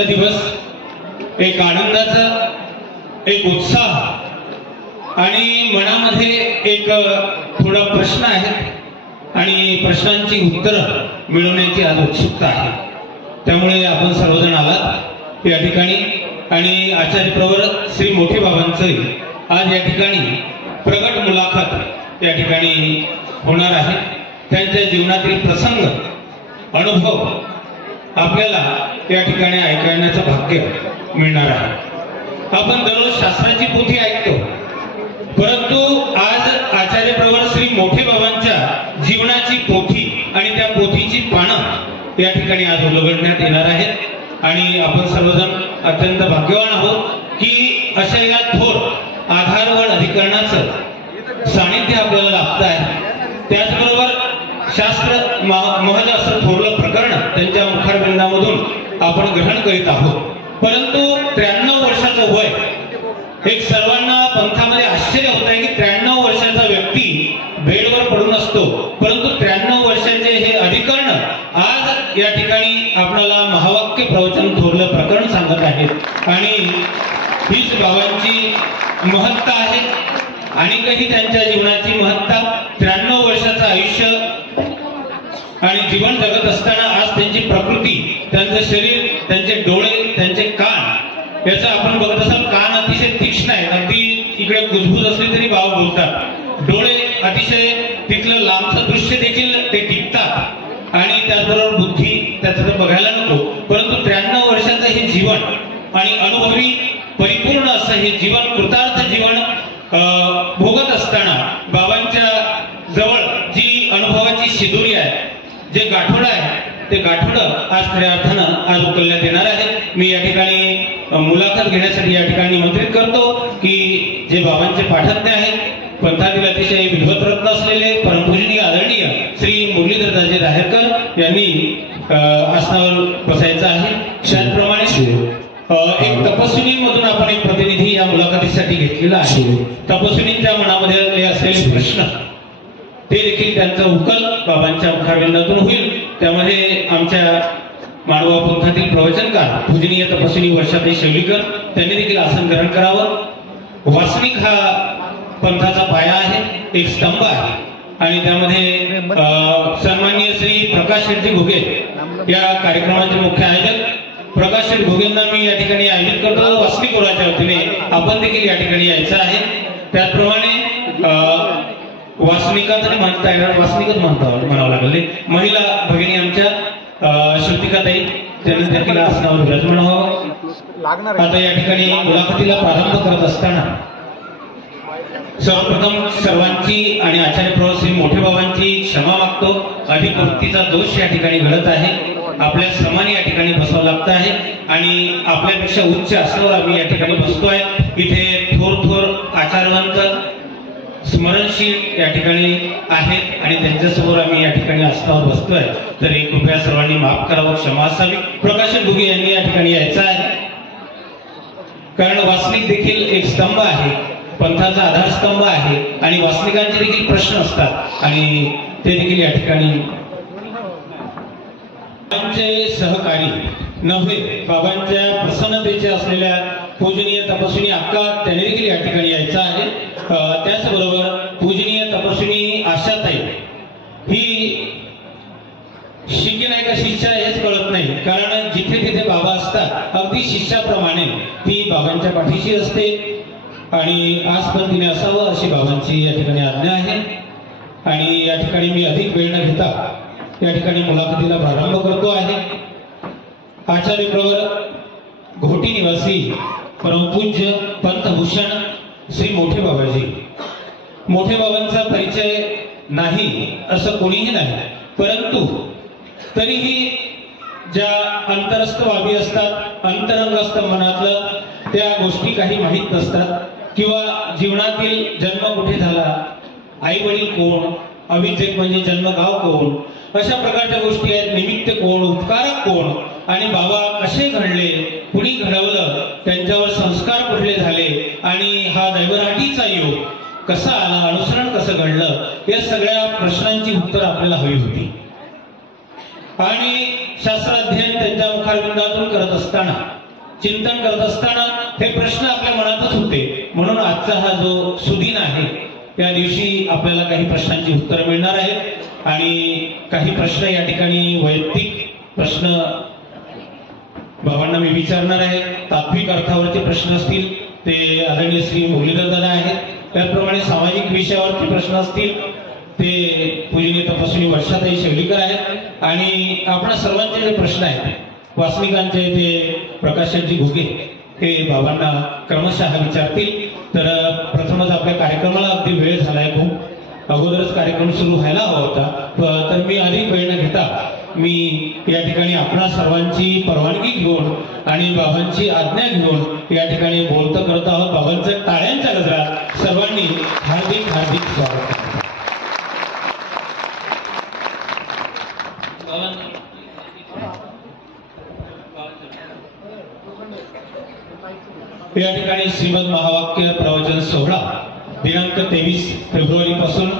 आजचा दिवस एक आनंदाचा, एक उत्साह आणि मनामध्ये एक थोडा प्रश्न आहे आणि प्रश्नांची उत्तरं मिळवण्याची आज उत्सुकता आहे। त्यामुळे आपण सर्वजण आलात या ठिकाणी आणि आचार्य प्रवर श्री मोठे बाबांचं आज या ठिकाणी प्रगट मुलाखत या ठिकाणी होणार आहे। त्यांच्या जीवनातील प्रसंग, अनुभव आपल्याला या ठिकाणी ऐकण्याचं भाग्य मिळणार आहे। आपण दररोज शास्त्राची पोथी ऐकतो, परंतु आज आचार्य प्रवर श्री मोठे बाबांच्या जीवनाची पोथी आणि त्या पोथीची पानं या ठिकाणी आज उलगडण्यात येणार आहेत आणि आपण सर्वजण अत्यंत भाग्यवान आहोत की अशा या थोर आधारवड अधिकरणाचं सानिध्य आपल्याला लाभत आहे। त्याचबरोबर शास्त्र महज असं थोरलं प्रकरण त्यांच्या मुखारबिंदामधून आपण ग्रहण करीत आहोत। परंतु 93 वर्षाचं वय, एक सर्वांना पंथामध्ये आश्चर्य होत आहे की 93 वर्षाचा व्यक्ती बेडवर पडून असतो, परंतु 93 वर्षाचे हे अधिकरण आज या ठिकाणी आपल्याला महावाक्य प्रवचन थोरलं प्रकरण सांगत आहेत आणि हीच बाबांची महत्ता आहे आणि काही त्यांच्या जीवनाची महत्ता। 93 वर्षाचं आयुष्य आणि जीवन जगत असताना आज त्यांची प्रकृती, त्यांचं शरीर, त्यांचे डोळे, त्यांचे कान याचं आपण बघत असाल, कान अतिशय तीक्ष्ण आहे, अगदी इकडे कुजबूज असली तरी बाबा बोलतात। डोळे अतिशय तिथलं लांबचं दृश्य देखील ते टिपतात आणि त्याचबरोबर बुद्धी त्याचं तर बघायला नको, परंतु 93 वर्षाचं हे जीवन आणि अनुभवी परिपूर्ण असं हे जीवन, कृतार्थ जीवन भोगत असताना बाबांच्या जवळ जी अनुभवाची शिदोरी आहे, जे गाठोडं आहे, ते गाठोडं आज खऱ्या अर्थानं आज उकलण्यात येणार आहे। मी या ठिकाणी मुलाखत घेण्यासाठी या ठिकाणी निमंत्रित करतो की जे बाबांचे पाठज्ञ आहेत, पंथातील अतिशय विद्वतरत्न असलेले परमपूजनीय आदरणीय श्री मुरलीधरदासजी राहेरकर यांनी आसनावर बसायचं आहे। त्याचप्रमाणे एक तपस्विनीमधून आपण एक प्रतिनिधी या मुलाखतीसाठी घेतलेला आहे। तपस्विनींच्या मनामध्ये असलेले प्रश्न ते देखील त्यांचं उकल बाबांच्या मुखारबिंदातून होईल। त्यामध्ये आमच्या मानवा पंथातील प्रवचनकार पूजनीय तपस्विनी वर्षाताई शेवलीकर त्यांनी देखील आसन ग्रहण करावं। वासनिक हा पंथाचा पाया आहे, एक स्तंभ आहे आणि त्यामध्ये सन्माननीय श्री प्रकाश शेट्टी घुगे या कार्यक्रमाचे मुख्य आयोजक प्रकाश शेट्टी घुगेंना मी या ठिकाणी आयोजित करतो। वासनिक कुळाच्या वतीने आपण देखील या ठिकाणी यायचं आहे। त्याचप्रमाणे वासनिका तरी म्हणता येणार, वासनिकच म्हणावं लागले, महिला भगिनी आमच्या श्रुतिकाताई त्यांनी देखील आसनावर विराजमान व्हावं। आता या ठिकाणी मुलाखतीला प्रारंभ करत असताना सर्वप्रथम सर्वांची आणि आचार्य प्रवर श्री मोठे बाबांची क्षमा मागतो। अधिक वृत्तीचा दोष या ठिकाणी घडत आहे, आपल्या श्रमाने या ठिकाणी बसावं लागत आहे आणि आपल्यापेक्षा उच्च आसनावर आम्ही या ठिकाणी बसतोय। इथे थोर थोर आचारवंत स्मरणशील या ठिकाणी आहेत आणि त्यांच्यासमोर आम्ही या ठिकाणी आसनावर बसतोय, तरी कृपया सर्वांनी माफ करावं, क्षमा असावी। प्रकाश घुगे यांनी या ठिकाणी यायचं आहे, कारण वासनिक देखील एक स्तंभ आहे, पंथाचा आधारस्तंभ आहे आणि वासनिकांचे देखील प्रश्न असतात आणि ते देखील या ठिकाणी बाबांचे सहकारी नव्हे, बाबांच्या प्रसन्नतेचे असलेल्या पूजनीय तपस्विनी अक्का त्यांनी देखील या ठिकाणी यायचं आहे। त्याचबरोबर पूजनीय तपस्विनी आशाताई ही शिकेन आहे का शिष्या हेच कळत नाही, कारण जिथे तिथे बाबा असतात अगदी शिष्याप्रमाणे ती बाबांच्या पाठीशी असते आणि आज पण तिने असावं अशी बाबांची या ठिकाणी आज्ञा आहे। आणि या ठिकाणी मी अधिक वेळ न घेता या ठिकाणी मुलाखतीला प्रारंभ करतो आहे। आचार्य प्रवर घोटी निवासी परमपूज्य पंतभूषण श्री मोठे बाबाजी, मोठे बाबांचा परिचय नाही असं कोणीही नाही, परंतु तरीही ज्या अंतरस्थ बाबी असतात, अंतरंगस्थ मनातलं त्या गोष्टी काही माहीत नसतात किंवा जीवनातील जन्म कुठे झाला, आई वडील कोण, अविद्यक म्हणजे जन्मगाव कोण, अशा प्रकारच्या गोष्टी आहेत, निमित्त कोण, उपकारक कोण आणि बाबा कसे घडले, कुणी घडवलं, त्यांच्यावर संस्कार कुठले झाले आणि हा दैवराटीचा योग कसा आला, अनुसरण कसं घडलं, या सगळ्या प्रश्नांची उत्तर आपल्याला हवी होती। आणि शास्त्र अध्ययन त्यांच्या मुखारविंदातून करत असताना, चिंतन करत असताना हे प्रश्न आपल्या मनातच होते. म्हणून आजचा हा जो सुदिन आहे त्या दिवशी आपल्याला काही प्रश्नांची उत्तरं मिळणार आहेत आणि काही प्रश्न या ठिकाणी वैयक्तिक प्रश्न बाबांना मी विचारणार आहे. तात्विक अर्थावरचे प्रश्न असतील ते आदरणीय श्री मुरलीधर दादा आहेत. त्याचप्रमाणे सामाजिक विषयावरचे प्रश्न असतील ते पूजनीय तपस्वी वर्षाताई शेवलीकर आहेत. आणि आपणा सर्वांचे जे प्रश्न आहेत वासनिकांचे ते प्रकाशजी घुगे हे बाबांना क्रमशः विचारतील. तर प्रथमच आपल्या कार्यक्रमाला अगदी वेळ झालाय, खूप अगोदरच कार्यक्रम सुरू व्हायला हवा होता. तर मी अधिक वेळ न घेता मी या ठिकाणी आपणा सर्वांची परवानगी घेऊन आणि बाबांची आज्ञा घेऊन या ठिकाणी बोलतं करत आहोत. बाबांचं टाळ्यांच्या गजरात सर्वांनी हार्दिक हार्दिक स्वागत. या ठिकाणी श्रीमद महावाक्य प्रवचन सोहळा दिनांक 23 फेब्रुवारी पासून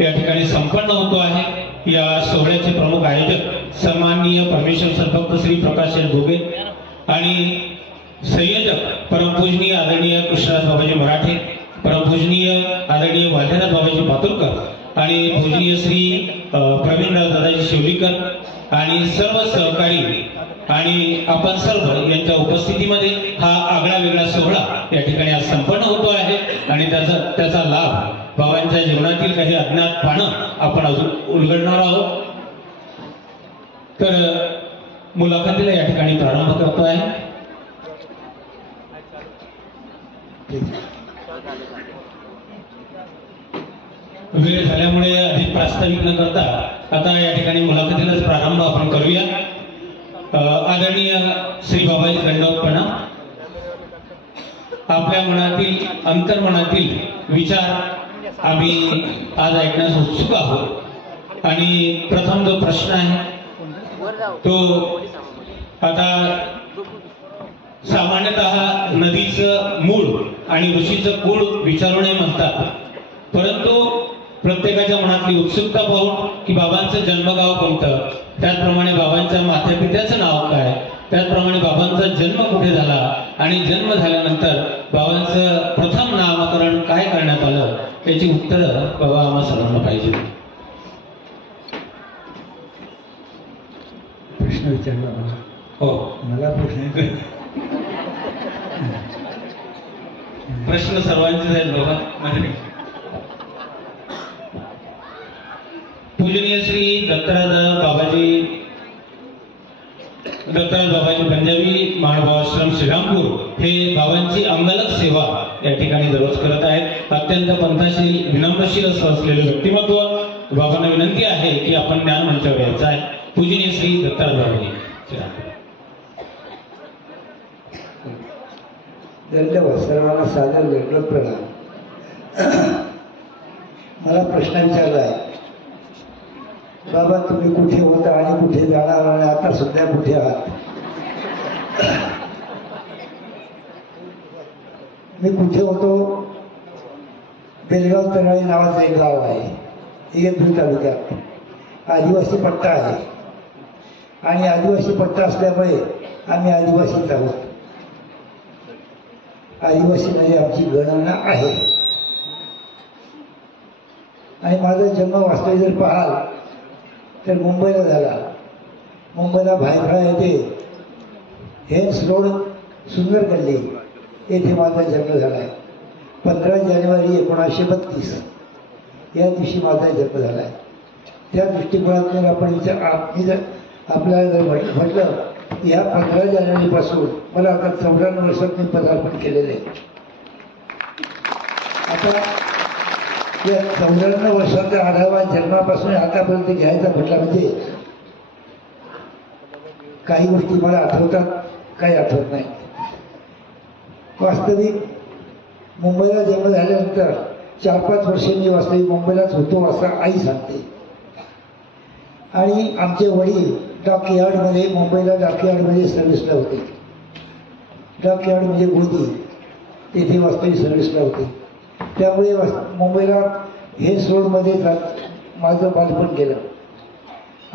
या ठिकाणी संपन्न होतो आहे. या सोहळ्याचे प्रमुख आयोजक सन्माननीय परमेश्वर सरभक्त श्री प्रकाश घुगे आणि संयोजक परमपूजनीय आदरणीय कृष्णराज बाबाजी मराठे, परमपूजनीय आदरणीय वाद्यनाथ बाबाजी पातुरकर आणि पूजनीय श्री प्रवीणराज दादाजी शेवलीकर आणि सर्व सहकारी आणि आपण सर्व यांच्या उपस्थितीमध्ये हा आगळा वेगळा सोहळा या ठिकाणी आज संपन्न होतो आहे. आणि त्याचा लाभ बाबांच्या जीवनातील काही अज्ञात पानं आपण अजून उलगडणार आहोत. तर मुलाखतीला या ठिकाणी प्रारंभ करतो आहे. वेळ झाल्यामुळे अधिक प्रास्ताविक न करता आता या ठिकाणी मुलाखतीलाच प्रारंभ आपण करूया. आदरणीय श्री बाबाजी दंडवतपणा, आपल्या मनातील अंतर्मनातील विचार आम्ही आज ऐकण्यास उत्सुक आहोत. आणि प्रथम जो प्रश्न आहे तो आता सामान्यतः नदीचं मूळ आणि ऋषीचं कुळ विचारू नये म्हणतात, परंतु प्रत्येकाच्या मनातली उत्सुकता पाहून की बाबांचं जन्मगाव कोणतं, त्याचप्रमाणे बाबांच्या मातापित्याचं नाव काय, त्याचप्रमाणे बाबांचा जन्म कुठे झाला आणि जन्म झाल्यानंतर बाबांचं प्रथम नामकरण काय करण्यात आलं याची उत्तरं बाबा आम्हा सर्वांना पाहिजे. प्रश्न विचारला हो, मला प्रश्न प्रश्न सर्वांचे आहेत बाबा. पूजनीय श्री दत्तराज बाबाजी पंजाबी मानवाश्रम श्रीरामपूर हे बाबांची अंगलक सेवा या ठिकाणी दररोज करत आहेत. अत्यंत पंथाशील विनम्रशील असं असलेलं व्यक्तिमत्व. बाबांना विनंती आहे की आपण ज्ञान मंचावर यायचं आहे. पूजनीय श्री दत्तराज बाबाजी धन्यवाद. सर्वांना सादर दंडवत प्रणाम. मला प्रश्न विचारला आहे, बाबा तुम्ही कुठे होता आणि कुठे जाणार आणि आता सध्या कुठे आहात? मी कुठे होतो, बेलगाव तराळी नावाचं एक गाव आहे, इगतपुरी तालुक्यात आदिवासी पट्टा आहे. आणि आदिवासी पट्टा असल्यामुळे आम्ही आदिवासीच आहोत. आदिवासीमध्ये आमची गणना आहे. आणि माझा जन्म वास्तविक जर पाहाल तर मुंबईला झाला. मुंबईला भायखळा येथे हेन्स रोड सुंदर गल्ली येथे माझा जन्म झाला आहे. 15 जानेवारी 1932 या दिवशी माझा जन्म झाला आहे. त्या दृष्टिकोनातून आपण आपल्याला जर म्हटलं की ह्या 15 जानेवारीपासून मला आता 94 वर्षात मी पदार्पण केलेले आहे. आता या 94 वर्षाचा आढावा जन्मापासून आतापर्यंत घ्यायचा म्हटला म्हणजे काही गोष्टी मला आठवतात, काही आठवत नाही. वास्तविक मुंबईला जन्म झाल्यानंतर 4-5 वर्षे मी वास्तविक मुंबईलाच होतो असं आई सांगते. आणि आमचे वडील डॉकयार्डमध्ये, मुंबईला डॉकयार्डमध्ये सर्व्हिसला होते. डॉकयार्ड म्हणजे गोदी, तेथे वास्तविक सर्व्हिसला होते. त्यामुळे मुंबईला हेन्स रोडमध्ये माझं बालपण गेलं.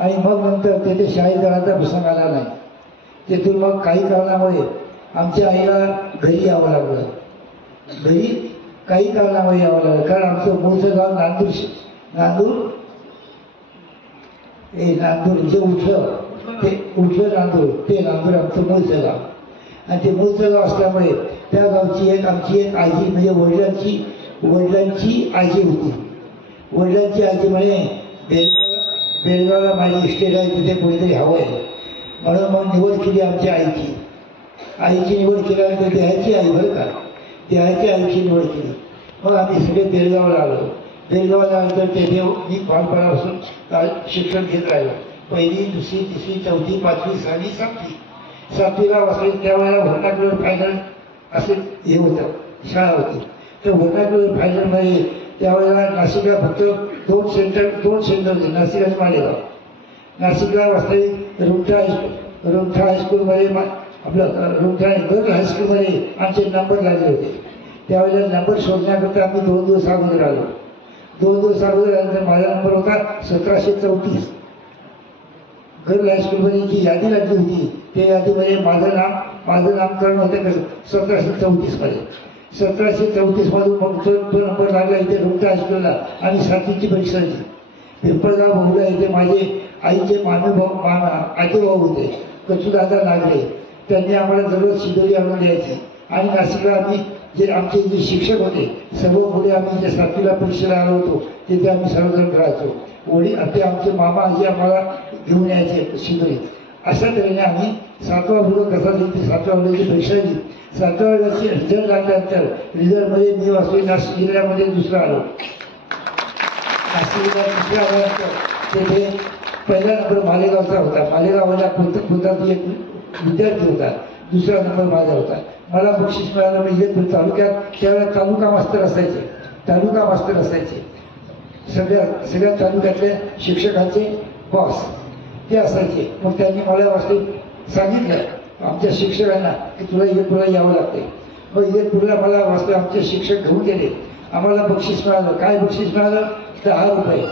आणि मग नंतर तेथे शाळेत जाण्याचा प्रसंग आला नाही. तेथून मग काही कारणामुळे आमच्या आईला घरी यावं लागलं. घरी काही कारणामुळे यावं लागलं, कारण आमचं मूळचं गाव नांदूर जे उठलं नांदूर, ते नांदूर आमचं मूळचं गाव. आणि ते मूळचं गाव असल्यामुळे त्या गावची आमची एक आजी, म्हणजे वडिलांची आजी होती. वडिलांची आजी म्हणे बेळगावला माझी इस्टेट आहे, तिथे कोणीतरी हवं आहे. म्हणून मग निवड केली आमच्या आईची निवड केल्यानंतर देहाची आई, बरं का, देहाची आईची निवड केली. मग आम्ही सगळे बेळगावला आलो. बेळगावला आल्यानंतर तेथे मी बालपणापासून शिक्षण घेत राहिलो. 1ली, 2री, 3री, 4थी, 5वी, 6वी, 7वी. 7वीला वाचले त्यावेळेला व्हर्नाक्युलर फायनल असे हे होतं, शाळा होती. तर व्हर्नाक्युलर फायनलमध्ये त्यावेळेला नाशिकला फक्त दोन सेंटर होते, नाशिक आणि मालेगाव. नाशिकला वास्तविक रुमठा हायस्कूलमध्ये आपलं रुमठा गर्ल हायस्कूलमध्ये आमचे नंबर लागले होते. त्यावेळेला नंबर शोधण्याकरता आम्ही 2 दिवस अगोदर आलो. 2 दिवस अगोदर आल्यानंतर माझा नंबर होता 1734. गर्ल हायस्कूलमध्ये जी यादी लागली होती त्या यादीमध्ये माझं नामकरण होतं 1734मध्ये. 1734मधून मग तो नंबर लागला इथे रुमठा हायस्कूलला. आणि 7वीची परीक्षा दिली. पिंपळगाव बहुला इथे माझे आईचे आजोबा होते, कचूदादा नागरे. त्यांनी आम्हाला दररोज शिदोरी आणून द्यायची. आणि नाशिकला आम्ही आमचे जे शिक्षक होते सर्व मुले आम्ही जे 7वीला परीक्षेला आलो होतो तिथे आम्ही सर्वजण राहायचो. ते आमचे मामा आजी आम्हाला घेऊन यायचे शिदोरी. अशा तऱ्हेने आम्ही 7वा वर्ग कसा दिली, 7व्या वर्गाची परीक्षा दिली. 7व्या वर्गाची रिझल्ट लागल्यानंतर रिझल्टमध्ये मी वाचलो नाशिक जिल्ह्यामध्ये दुसरा आलो. नाशिक जिल्ह्यात दुसरा आल्यानंतर तेथे पहिला नंबर मालेगावचा होता. मालेगावला कोणताही एक विद्यार्थी होता. दुसरा नंबर माझा होता. मला बक्षीस मिळालं. इगतपुरी तालुक्यात त्यावेळेला तालुका मास्तर असायचे. सगळ्या तालुक्यातल्या शिक्षकांचे बॉस ते असायचे. मग त्यांनी मला वास्तविक सांगितलं आमच्या शिक्षकांना की तुला इगतपुरीला यावं लागते. मग इगतपुरीला मला वास्तविक आमचे शिक्षक घेऊन गेले. आम्हाला बक्षीस मिळालं. काय बक्षीस मिळालं? 10 रुपये.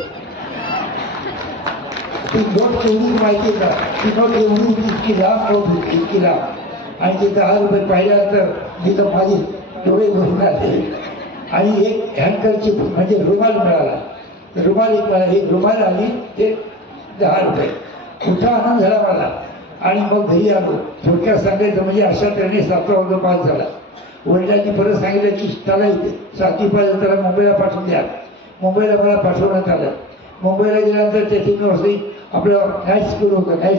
ती नोट एवढी माहिती का, ती नोट एवढी इतकी लांब नोट होती, इतकी लांब. आणि ते 10 रुपये पाहिल्यानंतर मी तर माझी डोळे भरून आले. आणि एक हँडकरची म्हणजे रुमाल मिळाला. एक रुमाल आली, ते 10 रुपये. मोठा आनंद झाला मला. आणि मग घरी आलो. थोडक्यात सांगायचं म्हणजे अशा तऱ्हेने 7वा वर्ग पास झाला. वडिलांनी परत सांगितलं की त्याला इथे 7वी पास त्याला मुंबईला पाठवून द्या. मुंबईला मला पाठवण्यात आलं. मुंबईला गेल्यानंतर तेथे मी असं आपलं नाईट स्कूल होतं. नाईट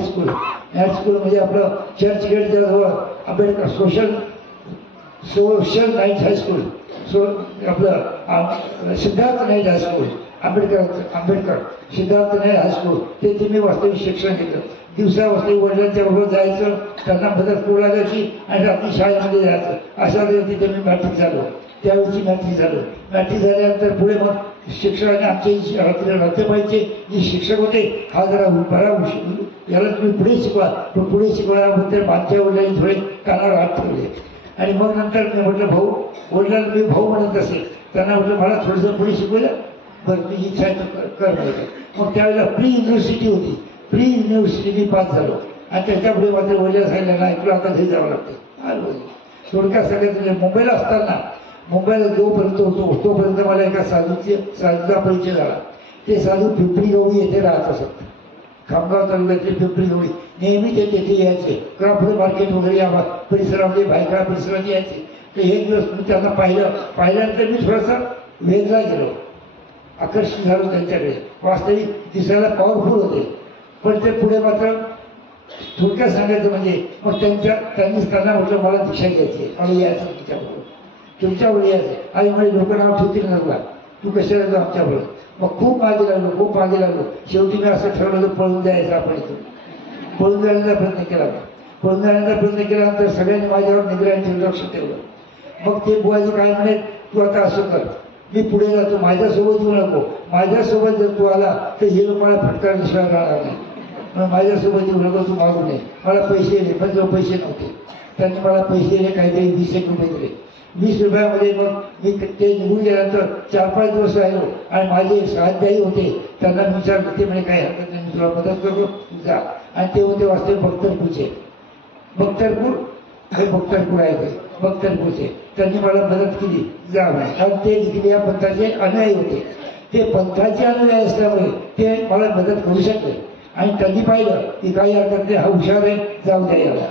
स्कूल म्हणजे आपलं चर्चगेटच्या जवळ आंबेडकर सोशल नाईट हायस्कूल, आपलं Siddharth night high school, Ambedkar Siddharth night high school, तेथे मी वास्तविक शिक्षण घेतलं. दिवसा वास्तविक वडिलांच्या बरोबर जायचं, त्यांना मदत करू लागायची आणि रात्री शाळेमध्ये जायचं. अशा तिथे मी मॅट्रिक झालो. त्यावेळची मॅट्रिक झाल्यानंतर पुढे मग शिक्षकाने आमचे राज्यपालचे जे शिक्षक होते, हा जरा बरा याला तुम्ही पुढे शिकवा. पण पुढे शिकवल्याबद्दल माझ्या वडिलांनी थोडे कानावर हात ठेवले. आणि मग नंतर मी म्हटलं वडिलांना मी भाऊ म्हणत असेल, त्यांना म्हटलं मला थोडंसं पुढे शिकवलं. बरं तुझी इच्छा आहे कर म्हणायचं. मग त्यावेळेला प्री युनिव्हर्सिटी होती. प्री युनिव्हर्सिटी मी पास झालो. आणि त्याच्यापुढे मात्र वडिला सांगितलं नाही तुला आता घरी जावं लागतं. थोडक्यात सगळ्यात मुंबईला असताना मुंबईला जोपर्यंत होतो तोपर्यंत मला एका साधूचा परिचय झाला. ते साधू पिंपरी गवळी येथे राहत असत. खामगाव तालुक्यातले पिंपरी गवळी. नेहमी ते तेथे यायचे. क्राफ्ट मार्केट वगैरे या परिसरामध्ये भायखळा परिसरात यायचे. तर एक दिवस मी त्यांना पाहिल्यानंतर मी थोडासा वेगळा गेलो, आकर्षित झालो त्यांच्याकडे. वास्तविक दिसायला पॉवरफुल होते. पण ते पुढे मात्र थोडक्यात सांगायचं म्हणजे मग त्यांनीच त्यांना म्हटलं मला दीक्षा घ्यायची, मला यायचं तुमच्याबरोबर यायचं. आणि म्हणजे लोक नाव ठेवतील नका, तू कशाला जाऊ आमच्याबरोबर. मग खूप मागे लागलो. शेवटी मी असं ठरवलं पळून जायचं आपण इथून. पळून जाण्याचा प्रयत्न केल्यानंतर सगळ्यांनी माझ्यावर निगराणी लक्ष ठेवलं. मग ते बुवाजी काय म्हणे, तू आता असं कर, मी पुढे जातो, माझ्यासोबत येऊ नको. माझ्यासोबत जर तू आला तर हे लोक मला फटकारल्याशिवाय राहणार नाही. मग माझ्यासोबत येऊ नको, तू मागू नये. मला पैसे दिले, पण जो पैसे नव्हते. त्यांनी मला पैसे दिले, काहीतरी 20 एक रुपये दिले. 20 रुपयामध्ये मग मी ते निघून गेल्यानंतर 4-5 दिवस राहिलो आणि माझे स्वाध्यायी होते, त्यांना मी विचारलं, ते म्हणे काय हरकत नाही, मी तुला मदत करतो, जा. आणि ते होते वास्तव बख्तरपूरचे. बख्तरपूर हे बख्तरपूर आहे ते बख्तरपूरचे. त्यांनी मला मदत केली, जा म्हणे. कारण ते देखील या पंथाचे अनुयायी होते. ते पंथाचे अनुयायी असल्यामुळे ते मला मदत करू शकले. आणि त्यांनी पाहिलं की काही हरकत नाही, हा हुशार आहे, जाऊ द्या याला.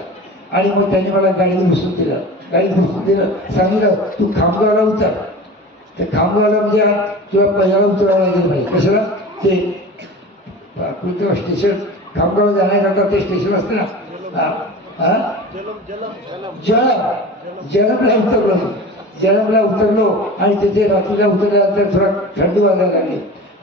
आणि मग त्यांनी मला गाडीत बसून दिलं. गाडीत बसून दिलं, सांगितलं तू खामगावला उतर. ते खामगावला म्हणजे तुला पहिल्याला उतरावं लागेल भाई. कशाला? ते कुठं स्टेशन खामगावला जाण्याकरता ते स्टेशन असतं ना, जलमला उतरलो. जलमला उतरलो आणि तिथे रात्रीला उतरल्यानंतर थोडा थंडी वाजायला लागली.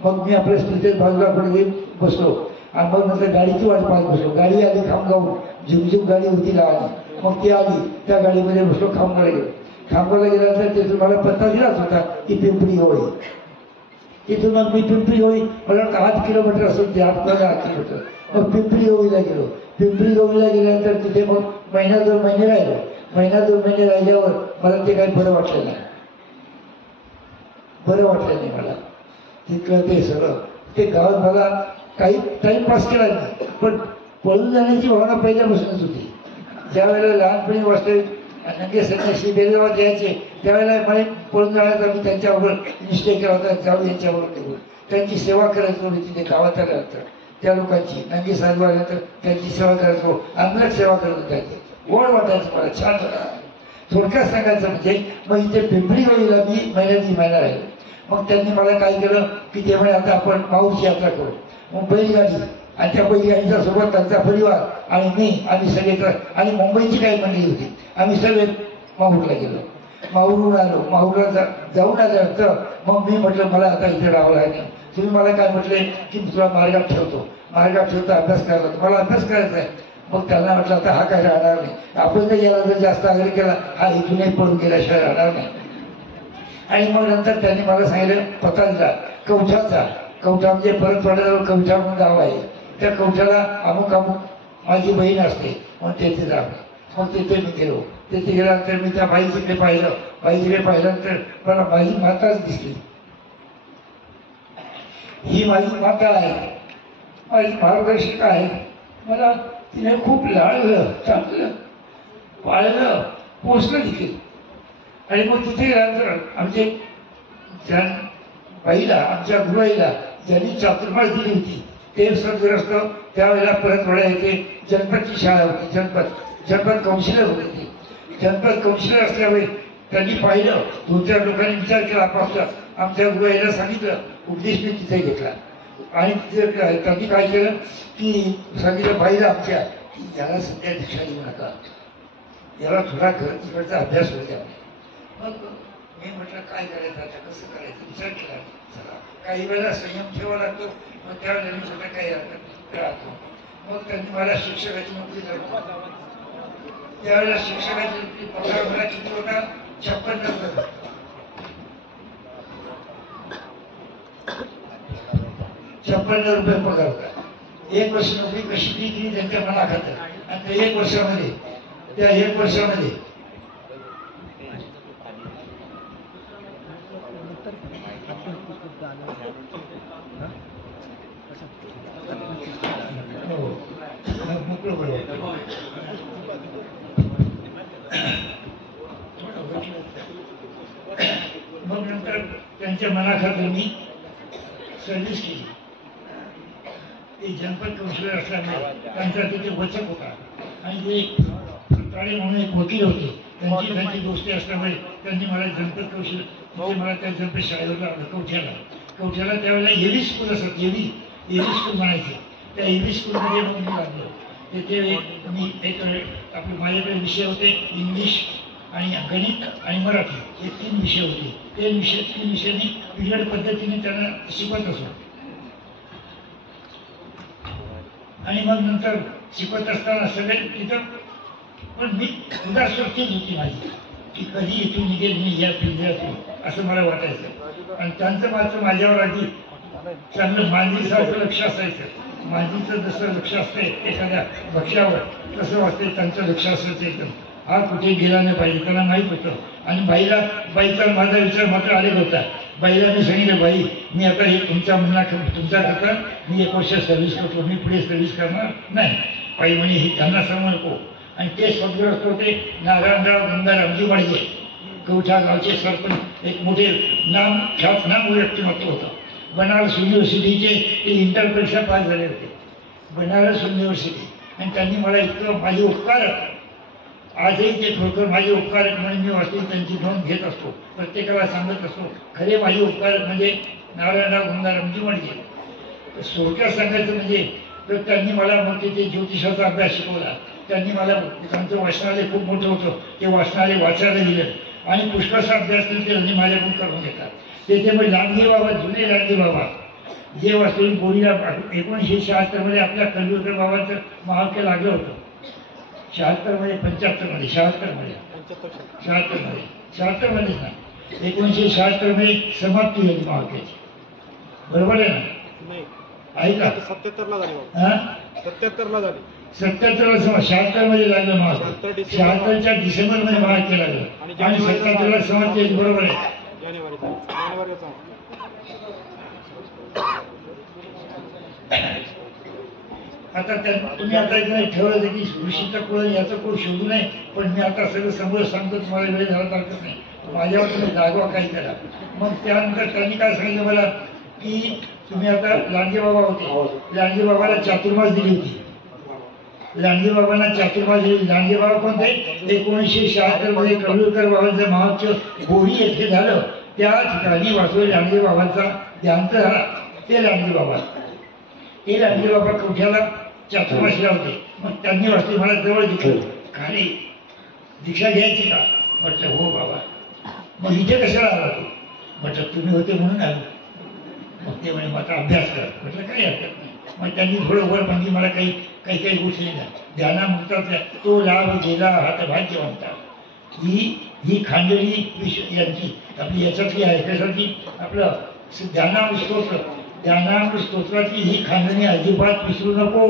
मग मी आपल्या स्टेशन बाजूला पुढे बसलो आणि मग नंतर गाडीची वाट पाहत बसलो. गाडी आली खामगाव, झुमझुम गाडी होती लहान. मग ती आली, त्या गाडीमध्ये बसलो. खामगावला गेलो. खामगावला गेल्यानंतर तिथून मला पत्ता दिलाच होता की पिंपरी होळी. तिथून मग मी पिंपरी होळी, मला 8 किलोमीटर असेल ते, 8 किलोमीटर. मग पिंपरी होळीला गेलो. पिंपरी होळीला गेल्यानंतर तिथे मग 1-2 महिने राहिलो. 1-2 महिने राहिल्यावर मला ते काही बरं वाटलं नाही. बरं वाटलं नाही मला तिथलं ते सगळं. ते गावात मला काही टाईमपास केला नाही, पण पळून जाण्याची भावना पहिल्यापासूनच होती. ज्यावेळेला लहानपणी वास्तविक नंगे संन्यासी बेलगावात यायचे त्यावेळेला मला पळून जाण्याचा मी त्यांच्याबरोबर निश्चय केला होता, जाऊ यांच्याबरोबर निघून त्यांची सेवा करायचो. मी तिथे गावात आल्यानंतर त्या लोकांची नंगे साधू आल्यानंतर त्यांची सेवा करायचो. अंगलट सेवा करत होते. गोड वाटायचं मला, छान वाटायचं. थोडक्यात सांगायचं म्हणजे मग इथे पिंपरी होळीला मी महिना राहिलो. मग त्यांनी मला काय केलं की ते म्हणे आता आपण माऊरची यात्रा करू. मग बैलगाडी आणि त्या बैलगाडीच्या सोबत त्यांचा परिवार आणि मी, आम्ही सगळे, आणि मुंबईची काही मंडळी होती, आम्ही सगळे माहूरला गेलो. माहूरहून आलो. माहूरला जाऊन आल्यानंतर मग मी म्हटलं मला आता इथे राहावं लागेल. तुम्ही मला काय म्हटले की मी तुला मार्गात ठेवतो, मार्गात ठेवतो, अभ्यास करायला. मला अभ्यास करायचा आहे. मग त्यांना म्हटलं आता हा काय राहणार नाही, आपण जर याला जर जास्त आग्रह केला हा इथूनही पळून गेल्याशिवाय राहणार नाही. आणि मग नंतर त्यांनी मला सांगितलं पत्ता दिला कवठाचा. कवठा म्हणजे परतवाड्याजवळ कवठा म्हणून गाव आहे. त्या कवठाला अमुक माझी बहीण असते, मग तेथे जा. मग तिथे मी गेलो. तिथे गेल्यानंतर मी त्या बाईकडे पाहिलं. बाईकडे पाहिल्यानंतर मला माझी माताच दिसली. ही माझी माता आहे, माझी मार्गदर्शिका आहे. मला तिने खूप लाळलं, चांगलं पाळलं, पोचलं देखील. आणि मग तिथे गेल्यानंतर आमचे ज्या बाईला, आमच्या गृहाईला ज्यांनी चातुर्मास दिली होती ते सद्ग्रस्त त्यावेळेला परतवाड्या येथे जनपदची शाळा होती. जनपद कौन्सिलर होते ते. जनपद कौन्सिलर असल्यामुळे त्यांनी पाहिलं. 2-4 लोकांनी विचार केला आपापला. आमच्या गृहाईला सांगितलं, उपदेश मी तिथे घेतला. आणि तिथे त्यांनी काय केलं की सांगितलं बाईला आमच्या की याला सध्या दीक्षा देऊ नका, याला थोडा तिकडचा अभ्यास होऊ द्या. मग मी म्हटलं काय करायचं आता, कसं करायचं विचार केला. चला काही वेळेला संयम ठेवावा लागतो. मग त्यावेळेला मी स्वतः काही राहतो. मग त्यांनी मला शिक्षकाची नोकरी करतो. त्यावेळेला शिक्षकाची नोकरी पगार मला किती होता? 56 रुपये. 56 रुपये पगार होता. 1 वर्ष नोकरी कशी केली त्यांच्या मनाखातर. आणि त्या 1 वर्षामध्ये मग नंतर त्यांच्या मनाखातर मी सर्व्हिस केली. ते जनपद कौन्सिलर असल्यामुळे त्यांचा तिथे वचक होता. आणि ते काळे म्हणून एक वकील होते, त्यांची दोस्ती असल्यामुळे त्यांनी मला जनपद कौन्सिलर तिथे मला त्या जनपद शाळेवर लावलं. कवठ्याला त्यावेळेला एव्ही स्कूल असत, एव्ही स्कूल म्हणायचे. त्या एव्ही स्कूलमध्ये मग मी लागलो. तिथे मी आपले माझ्याकडे विषय होते इंग्लिश आणि गणित आणि मराठी, हे 3 विषय होते. ते 3 विषयांनी पिरियड पद्धतीने त्यांना शिकवत असो. आणि मग नंतर शिकवत असताना सगळे तिथं पण मी उदास तीच होती माझी की कधी इथून निघेल मी या पिंजऱ्यातून, असं मला वाटायचं. आणि त्यांचं मात्र माझ्यावर अगदी चांगलं मांजरीसारखं लक्ष असायचं. मांजरीचं जसं लक्ष असते एखाद्या भक्ष्यावर, तसं वाटते त्यांचं लक्ष असायचं एकदम. हा कुठे गेला नाही पाहिजे, त्याला माहीत होतं. आणि बाईचा माझा विचार मात्र आलेला होता. बाईला मी सांगितलं, बाई मी आता हे तुमचा करता मी 1 वर्ष सर्व्हिस करतो, मी पुढे सर्व्हिस करणार नाही. बाई म्हणे हे त्यांना सांगू नको. आणि ते स्वर्गग्रस्त होते नारायणराव गंगारामजी वाडगे, कवठा गावचे सरपंच, एक मोठे ख्यातनाम व्यक्तिमत्व होतं. बनारस युनिव्हर्सिटीचे ते इंटर परीक्षा पास झाले होते, बनारस युनिव्हर्सिटी. आणि त्यांनी मला इतकं माझे उपकार, आजही ते खरोखर माझे उपकार म्हणून मी वाचून त्यांची नोंद घेत असतो, प्रत्येकाला सांगत असतो. खरे माझे उपकार म्हणजे नारायणराव गंगारामजी वाडगे. थोडक्यात सांगायचं म्हणजे तर त्यांनी मला मग ते ज्योतिषाचा अभ्यास शिकवला. त्यांनी मला, त्यांचं वाचनालय खूप मोठं होतं, ते वाचनालय वाचायला दिलं आणि पुष्कळचा अभ्यास त्यांनी माझ्याकडून करून घेतात. त्याच्यामुळे लांडगे बाबा, जुने लांडगे बाबा जे वास्तविक बोरीला 1976 मध्ये आपल्या कलियुग बाबांचं महावाक्य लागलं होतं. 76 मध्ये 75 मध्ये 76 मध्ये 76 मध्येच ना, 1976 मध्ये समाप्ती झाली महावाक्याची. बरोबर आहे ना? आहे का? 77 ला झाली. 77 ला झाली. 76 मध्ये लागलं महावाक्य. 76च्या डिसेंबर मध्ये महावाक्य लागलं आणि 77ला समाप्ती. बरोबर आहे. आता तुम्ही आता एक ठेवलं की ऋषीचा कुळ याचा कुळ शोधू नये, पण मी आता सगळं समोर सांगतो, तुम्हाला वेळ झाला हरकत नाही. माझ्यावर तुम्ही दागवा काही करा. मग त्यानंतर त्यांनी काय सांगितलं मला की तुम्ही आता लांडगे बाबा होते, लांडगे बाबाला चातुर्मास दिली होती. लांडगे बाबांना चातुर्मास दिली. लांडगे बाबा कोणते? 1976 मध्ये करुळकर बाबांचं महावाक्य बोरी येथे झालं, त्या ठिकाणी वाचवले लांडगे बाबांचा ध्यान झाला. ते लांडगे बाबा, हे लांडगे बाबा कवठ्याला चातुर्माशीला होते. मग त्यांनी वाचले, मला जवळ घेतलं. काय दीक्षा घ्यायची का? म्हटलं हो बाबा. मग इथे कशाला आला तू? म्हटलं तुम्ही होते म्हणून आलो. मग ते म्हणे माझा अभ्यास कर. म्हटलं काही हरकत नाही. मग त्यांनी थोडं वर म्हणजे मला काही गोष्टी ध्याना म्हणतात, तो लाभ गेला हात भाग्यवंता. ही खांडेरी यांची आपली याच्यातली आहे, कशाची? आपलं ध्यानामृत स्तोत्र, ध्यानामृत स्तोत्राची ही खांडणी अजिबात विसरू नको.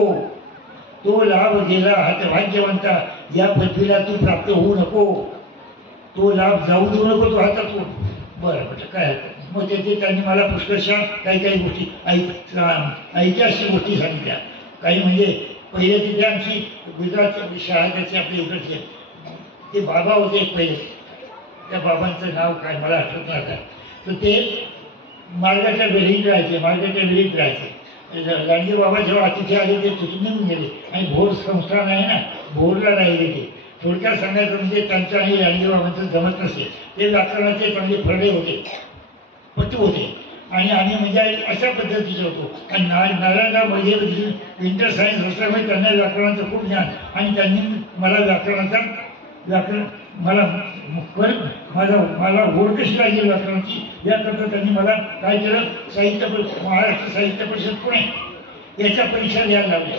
तो लाभ गेला हात भाग्यवंता, या पृथ्वीला तू प्राप्त होऊ नको, तो लाभ जाऊ देऊ नको तो हातातून. बरं म्हटलं काय हरकत. मग त्यांनी मला पुष्कळशा काही गोष्टी ऐतिहासिक गोष्टी सांगितल्या. काही म्हणजे पहिले तिथे आमची गुजरातची शाळा त्याची आपली इकडची, ते बाबा होते एक पहिले, त्या बाबांचं नाव काय मला आठवत नाही आता. तर ते मार्गाच्या वेळीत राहायचे. लांडगे बाबा जेव्हा अतिथी आले ते तिथून निघून गेले आणि भोर संस्थान आहे ना, भोरला राहिले ते. थोडक्यात सांगायचं म्हणजे त्यांचं आणि लांडगे बाबांचं जमत नसे. ते व्याकरणाचे चांगले फरडे होते, पटू होते. आणि आम्ही म्हणजे अशा पद्धतीचे होतो. आणि नारायणराव मध्ये इंटर सायन्स असल्यामुळे त्यांना व्याकरणाचं खूप ज्ञान. आणि त्यांनी मला ओढ कशी लागली व्याकरणाची याकरता त्यांनी मला काय केलं, महाराष्ट्र साहित्य परिषद पुणे याच्या परीक्षा द्यायला लागल्या.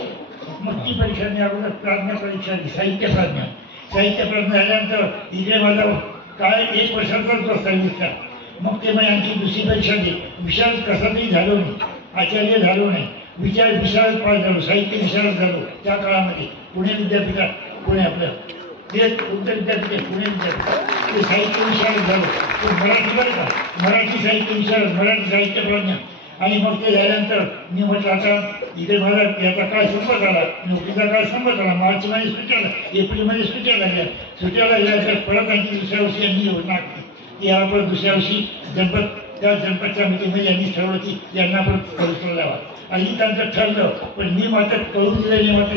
मग ती परीक्षा मी अगोदर प्राज्ञा परीक्षा दिली, साहित्य प्राज्ञा झाल्यानंतर इकडे माझा काय 1 वर्षाचाच तो सर्व्हिसचा. मग ते म्हणजे आणखी दुसरी परीक्षा दे. विशारद कसा तरी झालो नाही, आचार्य झालो नाही, विशारद पास झालो, साहित्य विशारद झालो. त्या काळामध्ये पुणे विद्यापीठात, पुणे आपलं ते उत्तर विद्यापीठ, पुणे विद्यापीठ, ते साहित्य विशारद झालो. तो मराठीवर का मराठी साहित्य विशारद, मराठी साहित्य प्रज्ञा. आणि मग ते झाल्यानंतर मी म्हटलं आता इकडे मला याचा काळ संपत आला, नोकरीचा काळ संपत आला. मार्च मध्ये सुट्ट्या, एप्रिलमध्ये सुट्ट्या लागल्या. सुट्ट्या लागल्यानंतर परत आणखी दुसऱ्या वर्षी यांनी योजना आखली की याला परत दुसऱ्या वर्षी त्या जनपदच्या मीटिंगमध्ये यांनी ठरवलं की यांना परत परिसर लावा. आणि त्यांचं ठरलं. पण मी मात्र कळून दिलं नाही. मात्र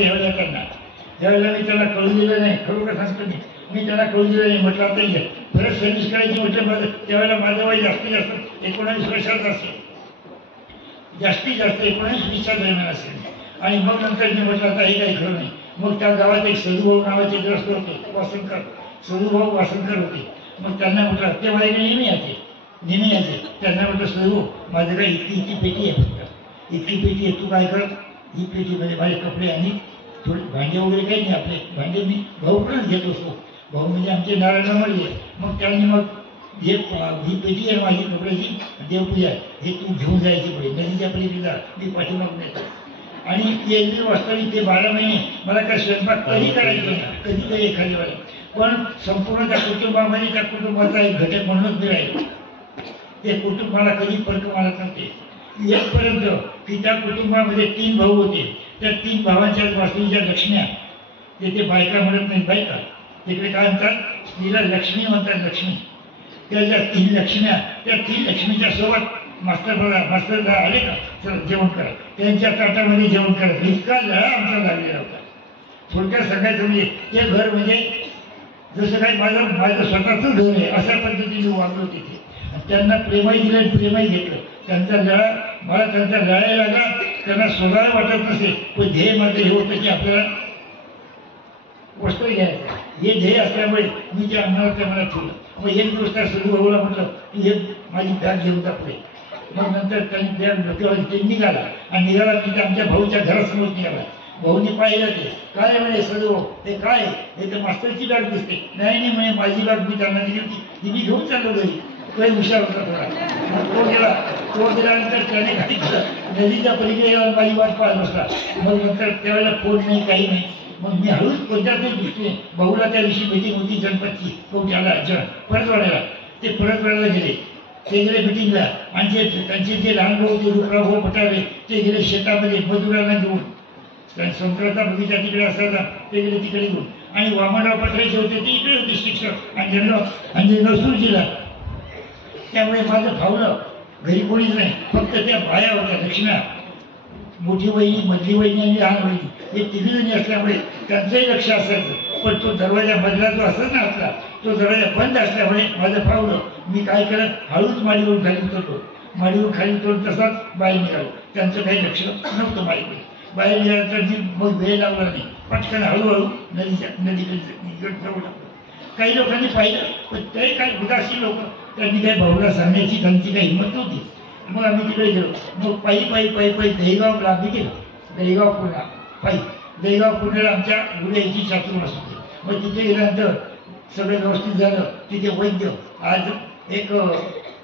यावेळेला मी त्यांना कळून दिलं नाही. खरोखर सांगतो मी त्यांना कळून दिलं नाही. म्हटलं आता परत सर्व्हिस करायची म्हटलं. त्यावेळेला माझं वय जास्तीत जास्त 19 वर्षाचं असेल, जास्तीत जास्त 19-20च्या दरम्यान असेल. आणि मग नंतर मी म्हटलं आता हे काही खरं नाही. मग त्या गावात एक सदुभाऊ नावाचे ग्रस्त होते, सदुभाऊ वासनकर होते. मग त्यांना म्हटलं, ते माझ्याकडे नेहमी यायचे. त्यांना म्हटलं सदुभाऊ माझं काय इतकी पेटी आहे, फक्त इतकी पेटी आहे, तू काय कर, ही पेटीमध्ये माझे कपडे आणि थोडे भांडे वगैरे काही नाही, आपले भांडे मी भाऊकडूनच घेत असतो. भाऊ म्हणजे आमचे नारायणरावमध्ये. मग त्यांनी मग ही पेटी आहे माझी कपड्याची, देवपूजा आहे, हे तू घेऊन जायची पाहिजे नदीच्या पलीकडे, मी पाठीमाग नेतो. आणि ते वास्तविक ते 12 महिने मला काय स्वयंपाक कधी करायचं नाही, कधी एखादी वेळेला पण संपूर्ण त्या कुटुंबामध्ये त्या कुटुंबाचा एक घटक म्हणूनच मी राहील. ते कुटुंब मला कधी फरक मारत नव्हते. येतपर्यंत की त्या कुटुंबामध्ये 3 भाऊ होते. त्या 3 भावांच्या वास्तूच्या लक्ष्म्या, ते बायका म्हणत नाही, बायका तिकडे काय म्हणतात, स्त्रीला लक्ष्मी म्हणतात, लक्ष्मी. त्या ज्या 3 लक्ष्म्या, त्या 3 लक्ष्मीच्या सोबत मास्तर आले का, चला जेवण करा, त्यांच्या ताटामध्ये जेवण करा. इतका लढा आमचा लागलेला होता. थोडक्यात सांगायचं म्हणजे ते घर म्हणजे जसं काही माझं स्वतःच घर आहे अशा पद्धतीने वागलो तिथे. त्यांना प्रेमही दिलं, प्रेमही घेतलं. त्यांचा लढा मला त्यांचा लढाई लागला. त्यांना स्वतःला वाटत नसे, पण ध्येय माझं हे होतं की आपल्याला वस्त्र घ्यायचं. हे ध्येय असल्यामुळे मी त्या अंगावर त्या मला ठेवलं. मग एक दिवस त्या सदू भाऊला म्हटलं की हे माझी बॅग घेऊन टाकले. मग नंतर त्यांनी बॅग डोक्यावर ते निघाला आणि निघाला मी त्या आमच्या भाऊच्या घरासमोर निघाला. भाऊनी पाहिलं ते काय म्हणे सदू ते काय, हे तर मास्तरची बॅग दिसते. नाही नाही म्हणे माझी बॅग मी त्यांना दिली होती, ती मी घेऊन चाललो घरी. काही हुशार होता थोडा. तो गेल्यानंतर त्याने काही नदीच्या पलीकडे माझी वाट पाहत बसला. मग नंतर त्यावेळेला फोन नाही, काही नाही. मग मी हळूच कोणत्या तरी दृष्टीने भाऊला त्या दिवशी मिटिंग होती जनपदची कवट्याला परतवाड्याला. ते परतवाड्याला गेले. ते गेले मिटिंगला आणि त्यांचे जे लहान भाऊ होते रुपराव भाऊ पटावे ते गेले शेतामध्ये मजुरांना घेऊन. संत्राचा बगीचा तिकडे असायचा, ते गेले तिकडे घेऊन. आणि वामनराव पटरेचे होते ते इकडे होते शिक्षक आणि नसूर जिल्हा. त्यामुळे माझं फावलं घरी कोणीच नाही, फक्त त्या बाया होत्या लक्ष्म्या, मोठी वहिनी, मधली वहिनी आणि लहान वहिनी, हे 3 जणी असल्यामुळे त्यांचंही लक्ष असायचं. पण तो दरवाजा मधला जो असत ना आपला, तो दरवाजा बंद असल्यामुळे माझं फावलं. मी काय करत हळूच माडीवरून खाली उतरतो. माडीवरून खाली उतरून तसाच बाहेर निघालो. त्यांचं काही लक्ष नव्हतं माझ्याकडे. बाहेर गेल्यानंतर मी मग वेळ लावला नाही, पटकन हळूहळू नदीकडे जवळ टाकलो. काही लोकांनी पाहिलं, पण ते काय उदासी लोक, त्यांनी काही भाऊला सांगण्याची त्यांची काही हिंमत नव्हती. मग आम्ही तिकडे गेलो. मग पायी दहीगाव लांबी गेलो. दहीगाव पुणा पायी दहीगाव पुण्याला आमच्या गुरुची चातुर्मास होती. मग तिथे गेल्यानंतर सगळं व्यवस्थित झालं. तिथे वैद्य, आज एक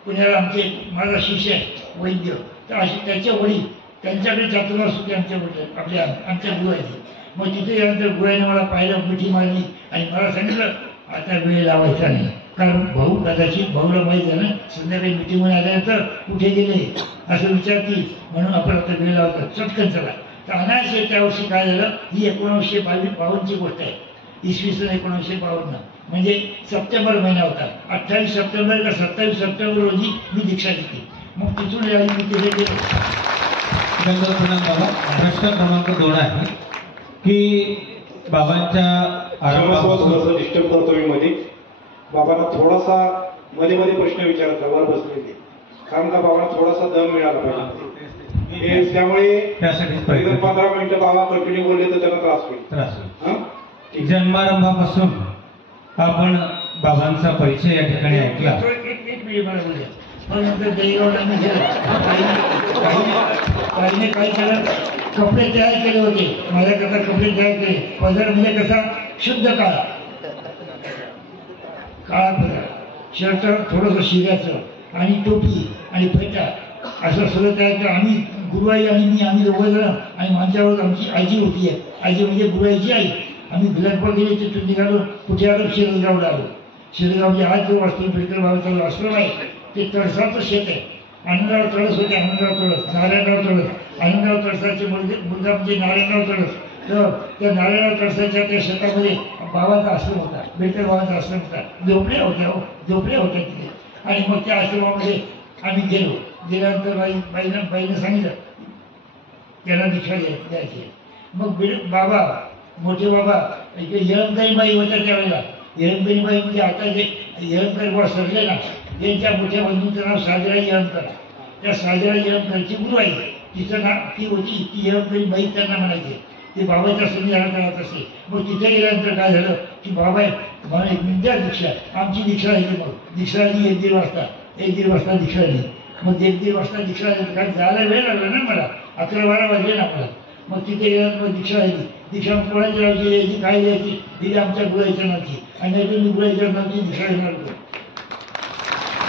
पुण्याला आमचे माझा शिष्य आहे वैद्य, तर अशी त्याच्या वडील, त्यांच्याकडे चातुर्मास होते आमच्या वडील, आमच्या गुरुची. मग तिथे गेल्यानंतर गुरुने मला पाहिलं, मिठी मारली आणि मला सांगितलं आता वेळ लावायचा नाही. कारण भाऊ कदाचित भाऊला माहीत झालं संध्याकाळी मिटिंगमध्ये आल्यानंतर कुठे गेले असं विचारतील, म्हणून आपण आता वेळ लावतो, चटकन चला. तर अनायासे त्या वर्षी काय झालं, ही 1952ची गोष्ट आहे. इसवी सन 1952 म्हणजे सप्टेंबर महिना होता. 28 सप्टेंबर का 27 सप्टेंबर रोजी मी दीक्षा घेतली. मग तिथून मी तिथे गेलो. बाबा प्रश्न क्रमांक 2 आहे की बाबांच्या डिस्टर्ब करतो मी मध्ये. बाबांना थोडासा मध्ये प्रश्न विचारायचा वर बसलेले, कारण का बाबांना थोडासा दम मिळाला पाहिजे. त्यामुळे 15 मिनिटं बाबा कंटिन्यू बोलले तर त्यांना त्रास होईल. जन्मारंभापासून आपण बाबांचा परिचय या ठिकाणी ऐकला. एक मिनिट मला बोलूया. मग नंतर दहीगावला मी गेलो. काहीने काय केलं, कपडे तयार केले होते माझ्याकरता. कपडे तयार केले. पदर म्हणजे कसा शुद्ध काळा पदर, शर्ट थोडंसं शिऱ्याचं आणि टोपी आणि फेटा असं सगळं तयार केलं. आम्ही गुरुआई आणि मी, आम्ही दोघं जण आणि माझ्यावर आमची आजी होती. आजी म्हणजे गुरुआईची आई. आम्ही गुलाबबाग गेले, तिथून निघालो. कुठे आलो, शिरगावला आलो. शिरगाव म्हणजे आज जो वास्तू आंबेडकर बाबाचा आश्रम आहे ते तळसाचं शेत आहे. आनंदराव तळस होते, आनंदराव तळस, नारायणराव तळस. आनंदराव तळसाचे मुलगा म्हणजे नारायणराव तळस. तर त्या नारायणराव तळसाच्या त्या शेतामध्ये बाबाचा आश्रम होता, आंबेडकर बाबाचा आश्रम होता. झोपड्या होत्या तिथे. आणि मग त्या आश्रमामध्ये आम्ही गेलो. गेल्यानंतर बाईनं सांगितलं त्यांना दीक्षा द्यायची. मग बाबा, मोठे बाबा येळंबताई बाई होत्या त्यावेळेला. येळंबताई बाई म्हणजे आता जे येळंबताई बाबा सरले ना, त्यांच्या मोठ्या बंधूचं नाव साजराई येळंबकर. त्या साजराई येळंबकरची गुरु आई, तिचं नाव ती होती, ती येळंबताई बाई त्यांना म्हणायचे. ते बाबाच्या संविधानात करत असे. मग तिथे गेल्यानंतर काय झालं की बाबा मला विद्या दीक्षा, आमची दीक्षा झाली. मग दीक्षा झाली 1-1.5 वाजता, 1-1.5 वाजता दीक्षा झाली. मग 1-1.5 वाजता दीक्षा झाली. कारण जायला वेळ लागला ना मला, 11-12 वाजले ना मला. मग तिथे गेल्यानंतर दीक्षा झाली. दीक्षा कोणाची लावची, काय द्यायची, दिली आमच्या गुरुआईच्या नावची. आणि नाही तुम्ही गुरुआईच्या नावची दीक्षा घेणार होतो.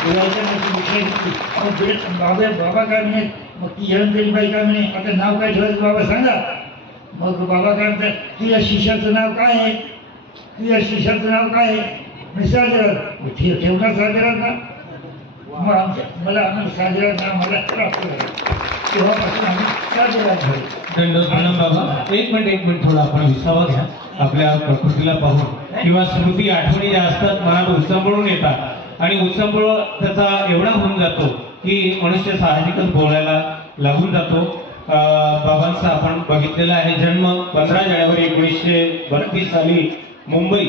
गुरुआईच्या नावची दीक्षा घेतली. मग बाबा काय म्हणे, मग ती येळंबकरी बाई काय म्हणे, आता नाव काय ठेवायचं बाबा सांगा. मग बाबा काय म्हणतात, तुझ्या शिष्याचं नाव काय आहे. तुझ्या शिष्याचं नाव काय आहे? मी साजरा ठेवणार साजरा ना. मग मला आम्ही साजरा नाव मला प्राप्त झालं. तेव्हापासून आम्ही साजरा झालो. दंडोत प्रणाम बाबा. एक मिनिट थोडा आपण विसावा घ्या. आपल्या प्रकृतीला पाहून किंवा स्मृती आठवणी ज्या असतात मनात उत्संबळून येतात आणि उत्संबळ त्याचा एवढा होऊन जातो की मनुष्य साहजिकच बोलायला लागून जातो. बाबांचा आपण बघितलेला आहे जन्म 15 जानेवारी 1932 साली मुंबई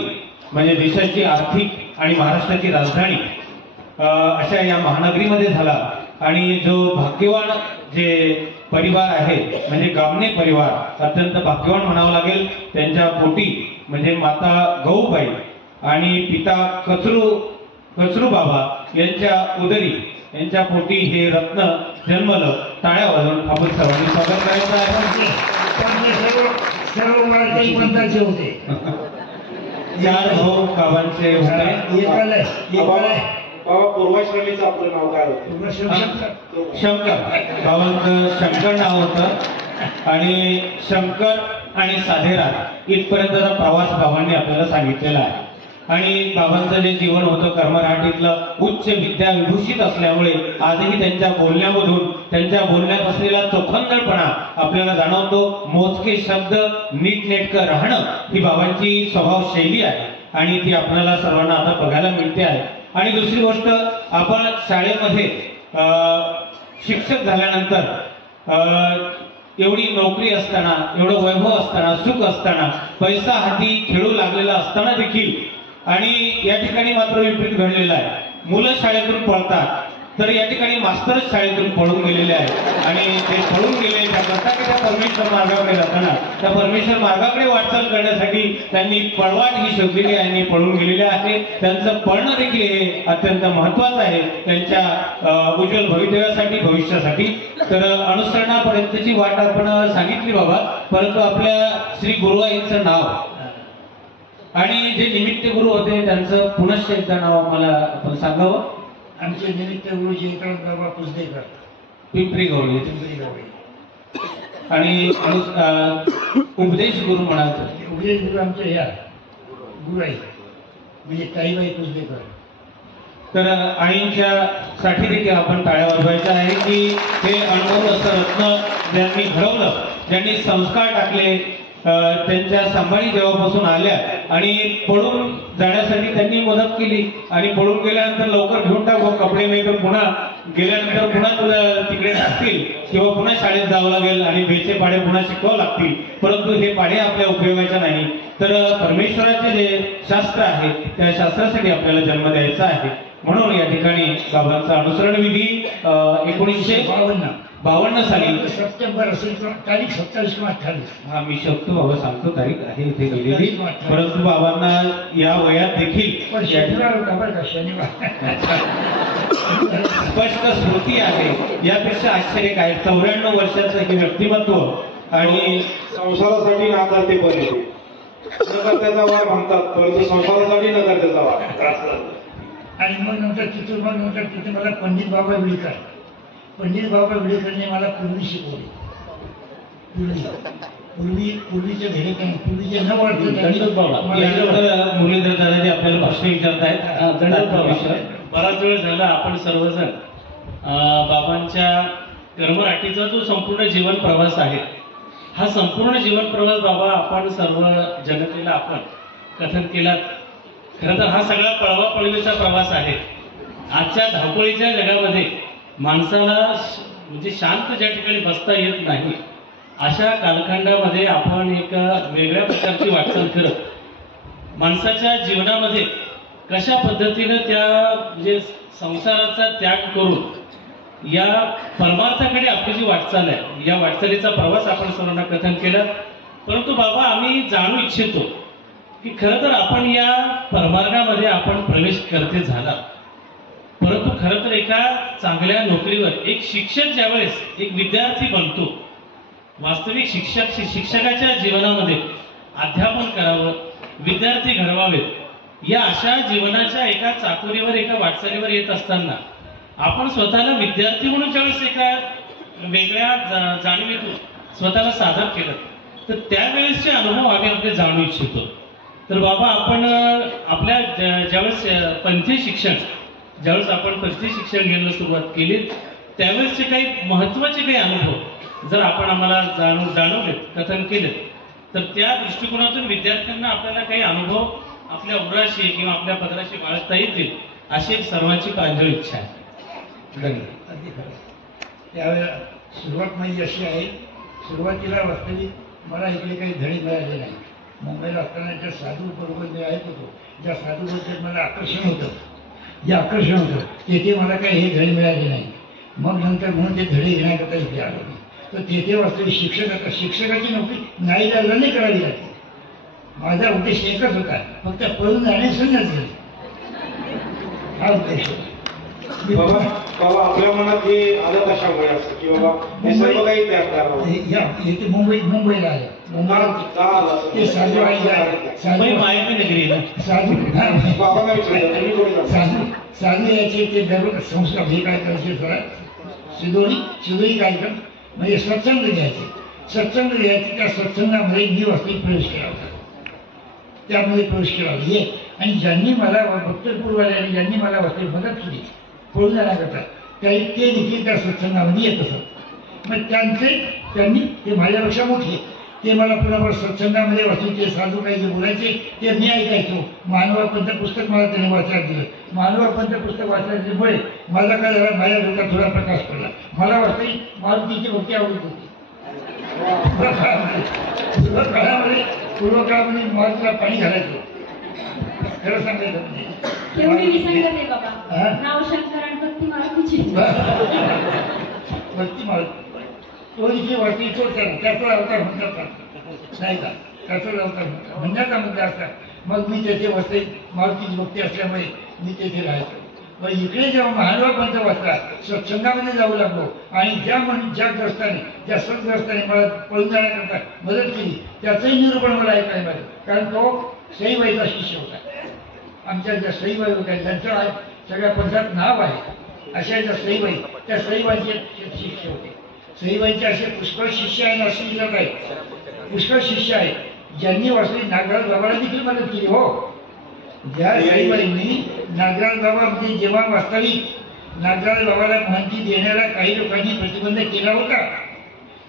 म्हणजे देशाची आर्थिक आणि महाराष्ट्राची राजधानी अशा या महानगरीमध्ये झाला. आणि जो भाग्यवान जे परिवार आहे म्हणजे गामणे परिवार अत्यंत भाग्यवान म्हणावं लागेल. त्यांच्या पोटी म्हणजे माता गौबाई आणि पिता कचरू बाबा यांच्या उदरी यांच्या पोटी हे रत्न जन्मलं. टाळ्या वाजवून आपण सर्वांनी स्वागत करायचं आहे. सर्व मराठी पंथाचे होते. 4 भाऊ बाबांचे होते. बाबा पूर्वाश्रमीचं आपलं नाव काय होतं? शंकर. बाबांचं शंकर नाव होतं आणि शंकर आणि साधेरात इथपर्यंतचा प्रवास बाबांनी आपल्याला सांगितलेला आहे. आणि बाबांचं जे जीवन होतं कर्मराठीतलं उच्च विद्या विभूषित असल्यामुळे आजही त्यांच्या बोलण्यामधून त्यांच्या बोलण्यात असलेला चोखंदळपणा आपल्याला जाणवतो. मोजके शब्द नीटनेटकं राहणं ही बाबांची स्वभाव शैली आहे आणि ती आपल्याला सर्वांना आता बघायला मिळते आहे. आणि दुसरी गोष्ट आपण शाळेमध्ये शिक्षक झाल्यानंतर एवढी नोकरी असताना एवढं वैभव असताना सुख असताना पैसा हाती खेळू लागलेला असताना देखील आणि या ठिकाणी मात्र विपरीत घडलेलं आहे. मुलं शाळेतून पळतात तर या ठिकाणी मास्तरच शाळेतून पळून गेलेले आहेत आणि ते पळून गेले त्या परमेश्वर मार्गाकडे जाताना त्या परमेश्वर मार्गाकडे वाटचाल करण्यासाठी त्यांनी पळवाट ही शोधलेली आहे आणि पळून गेलेले आहे. त्यांचं पळणं देखील हे अत्यंत महत्वाचं आहे त्यांच्या उज्ज्वल भवितव्यासाठी भविष्यासाठी. तर अनुसरणापर्यंतची वाट आपण सांगितली बाबा. परंतु आपल्या श्री गुरुआईंचं नाव आणि जे निमित्त गुरु होते त्यांचं पुनश्च एकदा नाव आम्हाला आपण सांगावं. आमचे निमित्त गुरु जयकांत बाबा पुसदेकर पिंपरी गवळी आणि उपदेश गुरु म्हणायचं. उपदेश गुरु आमचे ह्या गुरु आहे म्हणजे ताईबाई पुसदेकर. तर आईंच्या साठी देखील आपण टाळ्या वाजवायच्या आहे की हे अनुभव असं रत्न ज्यांनी घडवलं ज्यांनी संस्कार टाकले त्यांच्या सांभाळी जेव्हापासून आल्या आणि पळून जाण्यासाठी त्यांनी मदत केली आणि पळून गेल्यानंतर लवकर घेऊन टाकू कपडे नाही तर पुन्हा गेल्यानंतर पुन्हा तुला तिकडे टाकतील किंवा पुन्हा शाळेत जावं लागेल आणि बेचे पाडे पुन्हा शिकवावं लागतील. परंतु हे पाडे आपल्या उपयोगाचे नाही. तर परमेश्वराचे जे शास्त्र आहे त्या शास्त्रासाठी आपल्याला जन्म द्यायचा आहे. म्हणून या ठिकाणी बाबांचा अनुसरण विधी 1952 साली सप्टेंबर असेल तारीख 27 किंवा 28. हा मी शकतो बाबा सांगतो तारीख आहे इथे लिहिलेली. परंतु बाबांना या वयात देखील शनिवार होता बरं का शनिवार स्पष्ट स्मृती आहे. यापेक्षा आश्चर्य काय 94 वर्षाचं हे व्यक्तिमत्व आणि संसारासाठी नाकारते पण येते नकारत्याचा वार म्हणतात परंतु संसारासाठी नकारत्याचा वार. आणि मग नंतर तिथे मला पंडित बाबा विडेकरने मला पूर्वी शिकवली. पूर्वीचे धडे काय पूर्वीचे न यानंतर मुरलीधर दादाजी आपल्याला प्रश्न विचारतायत. बराच वेळ झाला आपण सर्वजण बाबांच्या कर्मराठीचा जो संपूर्ण जीवन प्रवास आहे हा संपूर्ण जीवन प्रवास बाबा आपण सर्व जनतेला आपण कथन केला. खरं तर हा सगळा पळवापळवीचा प्रवास आहे. आजच्या धावपळीच्या जगामध्ये माणसाला म्हणजे शांत ज्या ठिकाणी बसता येत नाही अशा कालखंडामध्ये आपण एक वेगळ्या प्रकारची वाटचाल करत माणसाच्या जीवनामध्ये कशा पद्धतीनं त्या म्हणजे संसाराचा त्याग करून या परमार्थाकडे आपली जी वाटचाल आहे या वाटचालीचा प्रवास आपण सर्वांना कथन केला. परंतु बाबा आम्ही जाणू इच्छितो की खरं तर आपण या परमार्गामध्ये आपण प्रवेश करते झाला. परंतु खरं तर एका चांगल्या नोकरीवर एक शिक्षक ज्यावेळेस एक विद्यार्थी बनतो वास्तविक शिक्षकाच्या जीवनामध्ये अध्यापन करावं विद्यार्थी घडवावेत या अशा जीवनाच्या एका चाकोरीवर एका वाटचालीवर येत असताना आपण स्वतःला विद्यार्थी म्हणून ज्यावेळेस एका वेगळ्या जाणीवेतून स्वतःला सादर केलं तर त्यावेळेसचे अनुभव आम्ही आपले जाणू इच्छितो. तर बाबा आपण आपल्या ज्यावेळेस पंथी शिक्षण ज्यावेळेस आपण पंथी शिक्षण घ्यायला सुरुवात केली त्यावेळेसचे काही महत्त्वाचे काही अनुभव जर आपण आम्हाला जाणवले कथन केले तर त्या दृष्टिकोनातून विद्यार्थ्यांना आपल्याला काही अनुभव आपल्या उराशी किंवा आपल्या पदराशी बाळगता येतील अशी एक सर्वांची प्रांजळ इच्छा आहे. धन्यवाद. अगदी खरं. त्यावेळेला सुरुवात माझी अशी आहे, सुरुवातीला वास्तविक मला इकडे काही धडे मिळाले नाही. मुंबईला असताना ज्या साधू बरोबर मी ऐकत होतो, ज्या साधूबद्दल मला आकर्षण होतं तेथे मला काही हे धडे मिळाले नाही. मग नंतर म्हणून ते धडे घेण्याकरता इथे आलो मी. तर तेथे वास्तविक शिक्षकाची नोकरी नाईलाजाने करावी लागते. माझा उद्देश एकच होता, फक्त पळून जाणे संन्यास घेणे हा उद्देश होता. बाबा बाबा आपल्या मनात हे आलं कशामुळे असं की बाबा हे सर्व काही तयार करावं इथे मुंबईला आले. ते साधू मुंबई मायेची नगरी आहे ना. बाबांना विचारलं साधू याचे ते दररोज संस्कार हे काय करायचे जरा शिदोरी कार्यक्रम म्हणजे सत्संग घ्यायचे. त्या सत्संगामध्ये मी वास्तविक प्रवेश केला होता. त्यामध्ये प्रवेश केला होता आणि ज्यांनी मला भक्तपूरवाल्यांनी ज्यांनी मला वास्तविक मदत केली पळून जाण्याकरता ते देखील त्या सत्संगामध्ये येत असत. मग त्यांनी ते माझ्यापेक्षा मोठे ते मला पुन्हा सत्संगामध्ये वाचून ते साधू काही जे बोलायचे ते मी ऐकायचो. मानवापंत पुस्तक मला त्याने वाचायला दिलं. मानवापंत पुस्तक वाचायला दिल्यामुळे माझा काय झाला, माझ्या डोक्यात थोडा प्रकाश पडला. मला वाटतं मारुतीची भक्ती आवडत होती. पूर्वकाळामध्ये मारुतीला पाणी घालायचो. खरं सांगायचं म्हणजे भक्ती मारुती तो इथे वाटली तो त्याचा अवतार म्हणतात नाही का, त्याचाच अवतार म्हणण्याचा मुद्दा असता. मग मी तेथे वसते मारुतीची भक्ती असल्यामुळे मी तेथे राहायचो. मग इकडे जेव्हा महानुभाव पंथ वाचला सत्संगामध्ये जाऊ लागलो आणि ज्या सद्ग्रस्ताने मला पळून जाण्याकरता मदत केली त्याचंही निरूपण मला ऐकायला मिळालं. कारण तो सईबाईचा शिष्य होता. आमच्या ज्या सईबाई होत्या ज्यांचं आज सगळ्या पंथात नाव आहे अशा ज्या सईबाई त्या सईबाईचे शिष्य होते. सईबाईचे असे पुष्कळ शिष्य आहेत असे विचारत आहेत. पुष्कळ शिष्य आहेत ज्यांनी वास्तविक नागराज बाबाला देखील मदत केली. हो, ज्या सईबाईंनी नागराज बाबा म्हणजे जेव्हा वास्तविक नागराज बाबाला महंती देण्याला काही लोकांनी प्रतिबंध केला होता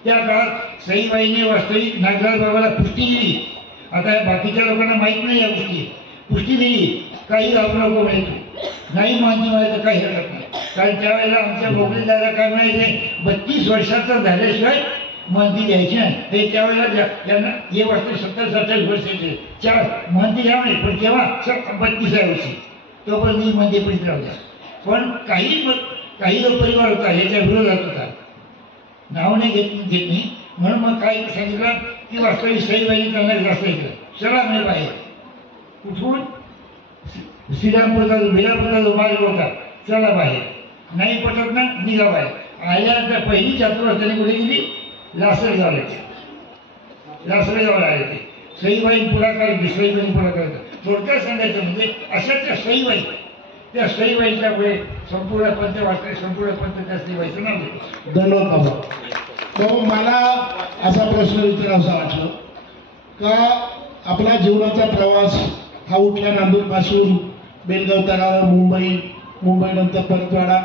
त्या काळात सईबाईने वास्तविक नागराज बाबाला पुष्टी दिली. आता बाकीच्या लोकांना माहीत नाही या गोष्टी. पुष्टी दिली काही राहू नको म्हणायचो, नाही महंती म्हणायचं काही हरकत नाही. कारण त्यावेळेला आमच्या बोबडे दादा काय म्हणायचे 32 वर्षाचा झाल्याशिवाय महंती द्यायची नाही. हे त्यावेळेला ज्यांना हे वास्तविक 70-27 वर्षाचे 4 महंती घ्या म्हणे. पण तेव्हा 32व्या वर्षी तोपर्यंत मी महंती पडित राहता. पण काही जो परिवार होता ह्याच्या विरोधात होता, नाव नाही घेत नाही. म्हणून मग काय सांगितलं की वास्तविक सईबाईंनी त्यांना जास्त केलं. चला म्हणे बाहेर कुठून श्रीरामपूरचा बेलापूरचा जो मार्ग होता चला बाहेर. नाही पटत ना निघा बाहेर. आल्यानंतर पहिली चातुर्मास त्यांनी कुठे गेली लासलगावला आले ते. सईबाई पुढाकार सईबाई पुढाकार थोडक्यात सांगायचं म्हणजे अशा त्या सईबाईच्या पुढे संपूर्ण पंथ वाटते. संपूर्ण पंथ त्या सईबाईचं नाव घेतो. धन्यवाद बाबा. बाबा मला असा प्रश्न विचारावा वाटलं का आपला जीवनाचा प्रवास हा उठला नांदूरपासून बेलगाव तळावर मुंबईनंतर परतवाडा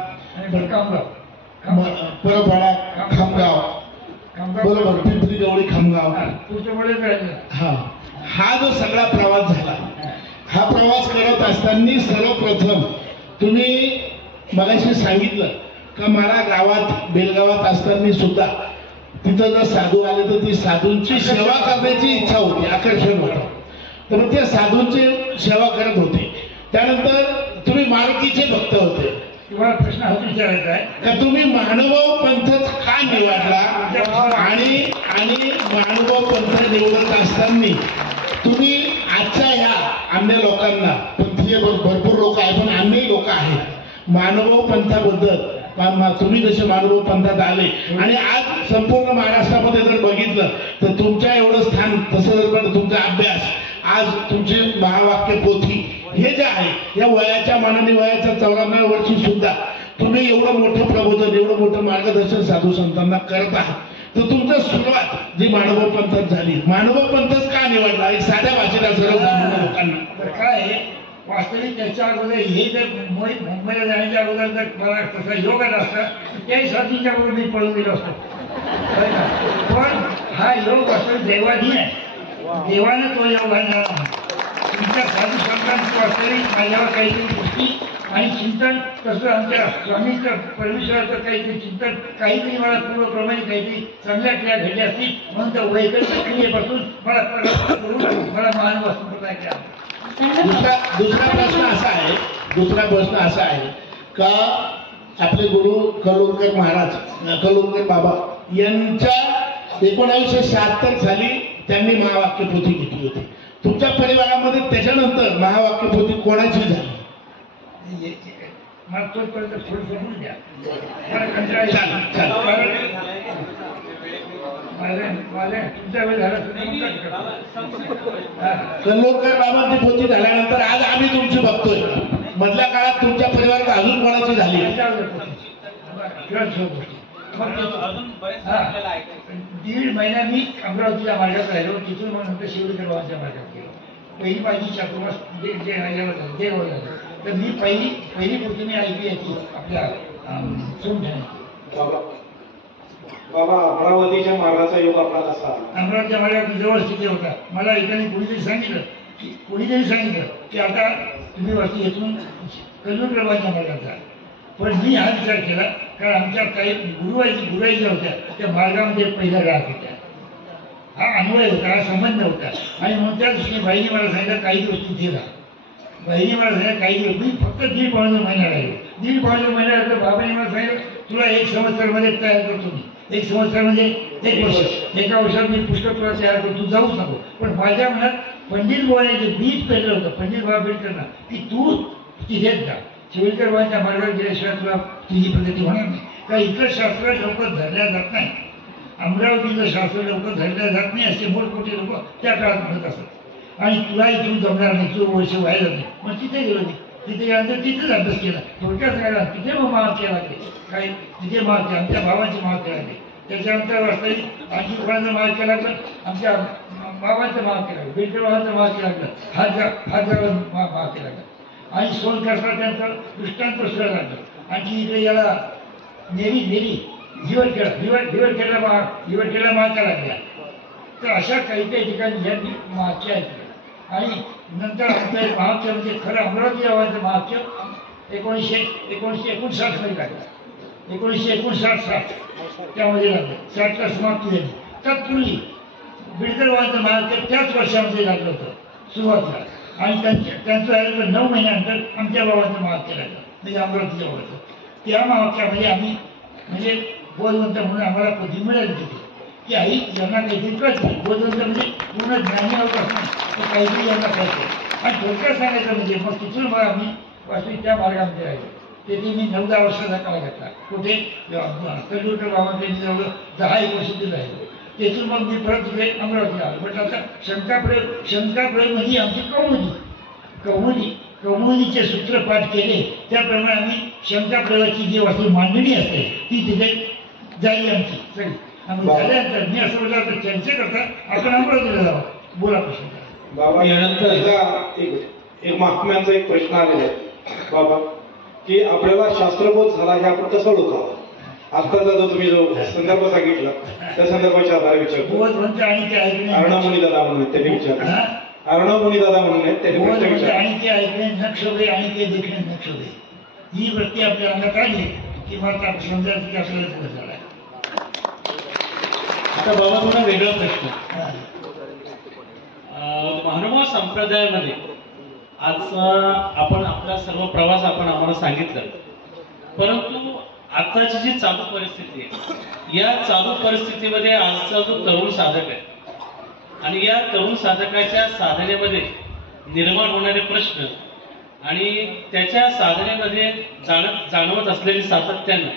खामगाव बरोबर पिंपरी गवळी खामगाव हा जो सगळा प्रवास झाला हा प्रवास करत असताना सर्वप्रथम तुम्ही मगाशी सांगितलं का मला गावात बेलगावात असताना सुद्धा तिथं जर साधू आले तर ती साधूंची सेवा करण्याची इच्छा होती, आकर्षण होतं. तर मग त्या साधूंची सेवा करत होते. त्यानंतर तुम्ही मारुतीचे भक्त होते. तुम्हाला प्रश्न हा विचारायचा आहे का तुम्ही महानुभाव पंथच का निवडला आणि महानुभाव पंथ निवडत असताना तुम्ही आजच्या ह्या अन्य लोकांना पंथीय भरपूर लोक आहेत पण अन्यही लोक आहेत महानुभाव पंथाबद्दल तुम्ही जसे महानुभाव पंथात आले आणि आज संपूर्ण महाराष्ट्रामध्ये जर बघितलं तर तुमच्या एवढं स्थान तसं जर पण तुमचा अभ्यास आज तुमचे महावाक्य पोथी हे जे आहे या वयाच्या मानाने वयाच्या 94व्या वर्षी सुद्धा तुम्ही एवढं मोठं प्रबोधन एवढं मोठं मार्गदर्शन साधू संतांना करत आहात. तर तुमचं सुरुवात जी महानुभाव पंथात झाली, महानुभाव पंथच का निवडला एक साध्या भाषेला सरळ सांगून लोकांना. तर काय आहे, वास्तविक त्याच्या अगोदर हे जर मुंबईला जाण्याच्या अगोदर जर मला तसा योग आला असता तर त्याही साधीच्या बरोबर मी पळून गेलो असतो. होय ना? पण हा योग वास्तविक दैवाधीन आहे. देवानं तो योग आणला. तुमच्या साधू संतांची वास्तविक माझ्यावर काहीतरी दृष्टी आणि चिंतन तसं आमच्या स्वामीचं परमेश्वराचं काहीतरी चिंतन काहीतरी मला पूर्वप्रमाणे काहीतरी चांगल्या क्रिया घडल्या असतील म्हणून त्या वैकल्पिक क्रियेपासून मला करून मला महानुभाव संप्रदाय केला. दुसरा प्रश्न असा आहे का आपले गुरु कलोरकर महाराज, कलोरकर बाबा यांच्या 1976 साली त्यांनी महावाक्यपोथी घेतली होती. तुमच्या परिवारामध्ये त्याच्यानंतर महावाक्यपोथी कोणाची झाली? मला तोपर्यंत थोडं समजून द्या. मला कंटाळा तुमच्या वेळ झाला कल्लोळकर बाबांची पोथी झाल्यानंतर आज आम्ही तुमची बघतोय. मधल्या काळात तुमच्या परिवारात अजून कोणाची झाली? दीड महिना मी अमरावतीच्या मार्गात राहिलो. तिथून मग नंतर शिवडकर बाबांच्या मार्गात गेलो. पहिली माझी चातुर्मास देवावर झालं. तर मी पहिली गोष्ट मी ऐकली याची आपल्या सोमठाण्याची. बाबा अमरावतीच्या मार्गाचा योग आपला कसा? अमरावतीच्या मार्गात जवळ स्थिती होता. मला एकाने कोणीतरी सांगितलं की आता तुम्ही वरती येथून कल्लूरबाबांच्या मार्गात जा. पण मी हा विचार केला कारण आमच्या काही गुरुवाई ज्या होत्या त्या मार्गामध्ये पहिल्या राहत होत्या. हा अन्वय होता, हा संबंध होता. आणि म्हणून त्या दृष्टीने बाईने मला सांगितलं काही दिवस तिथे राहा. बाईने मला सांगितलं काही दिवस. मी फक्त 1.5 महिना राहिलो. 1.5 महिना राहिलो. बाबाने मला सांगितलं तुला 1 संवत्सरमध्ये तयार करतो मी. 1 संवत्सर म्हणजे 1 वर्ष. एका वर्षात मी पुष्कळ तुला तयार करतो, तू जाऊच नको. पण माझ्या मनात पंडित बुवाने जे बीज पेरलं होतं, पंडित बुवा आंबेडकरना, की तू तिथेच जा. शिवडकर बुवांच्या मार्गावर गेल्याशिवाय तुला तुझी प्रगती होणार नाही. का इतर शास्त्र लवकर धरल्या जात नाही. अमरावतीचं शास्त्र लवकर धरल्या जात नाही असे मोठमोठे लोक त्या काळात म्हणत असत. आणि तुला इथून जमणार नाही, तुझं वर्ष व्हायला नाही. मग तिथे गेलो मी. तिथे गेल्यानंतर तिथेच अभ्यास केला. थोडक्यात सांगायला तिथे मग महावाक्य लागले. काही तिथे महावाक्य आमच्या भावांचे महावाक्य लागले. त्याच्यानंतर वास्तविक आणखी कोणाचं महावाक्य लागलं, आमच्या बाबांचं महावाक्य लागलं, बेडकर बाबांचं महावाक्य लागलं, हात महावाक्य लागलं. आणि सोनकरचा त्यांचं दृष्टांत सुद्धा लागलं. आणखी इकडे याला नेरी हिवरखेडला महावाक्य लागल्या. तर अशा काही ठिकाणी यांनी महावाक्य ऐकलं. आणि नंतर आमचं एक महावाक्य म्हणजे खरं अमरावती गावाचं महावाक्य 1959 मध्ये लागलं. 1959-60 त्यामध्ये लागलं. 60ला समाप्ती झाली. तत्पूर्वी बिडकर बाबांचं महावाक्य त्याच वर्षामध्ये लागलं होतं सुरुवातीला. आणि त्यांचं झालं 9 महिन्यानंतर आमच्या बाबांचं महावाक्य लागलं, म्हणजे अमरावतीच्या बाबाचं. त्या महावाक्यामध्ये आम्ही म्हणजे बोधवंत म्हणून आम्हाला पदवी मिळाली तिथे की आई यांना काहीतरी कळतं. बोधवंत म्हणजे पूर्ण ज्ञानी होत असणं तर काहीतरी यांना कळतं. आणि थोडक्यात सांगायचं म्हणजे मग तिथून मग आम्ही वास्तविक त्या मार्गामध्ये राहिलो. तेथे मी 9-10 वर्षाचा काळ घातला. कुठे कल्लूरकर बाबांकडे मी जवळ 10-1 वर्ष तिथे राहिलो. तेथून मग मी परत तिथे अमरावतीला आलो. पण आता शंकाप्रयोग म्हणजे आमची कौमुदीचे सूत्र पाठ केले त्याप्रमाणे आम्ही शंकाप्रयोगाची जी वास्तू मांडणी असते ती तिथे झाली आमची सगळी. आम्ही झाल्यानंतर मी असं म्हटलं तर चर्चा करता आपण अमरावतीला जावं. बोला प्रश्न. बाबा एक महात्म्यांचा एक प्रश्न आलेला आहे बाबा की आपल्याला शास्त्रबोध झाला हे आपण कसं ओळखावं? आत्ताचा जो तुम्ही जो संदर्भ सांगितला त्या संदर्भाच्या आधारे विचारतो. अर्णव मुनी दादा म्हणून त्यांनी विचारलं. अर्णव मुनी दादा म्हणून त्यांनी आणि ते ऐकणे नक्षोभे आणि ते देखणे नक्षोभे ही वृत्ती आपल्या अंगात आली की मात्र समजायचं की आपल्याला पुढे झाला. आता बाबा थोडा वेगळा प्रश्न. महानुभाव संप्रदायामध्ये आज आपण आपला सर्व प्रवास आपण आम्हाला सांगितलं, परंतु आताची जी चालू परिस्थिती आहे या चालू परिस्थितीमध्ये आजचा जो तरुण साधक आहे आणि या तरुण साधकाच्या साधनेमध्ये निर्माण होणारे प्रश्न आणि त्याच्या साधनेमध्ये जाणवत असलेली सातत्यानं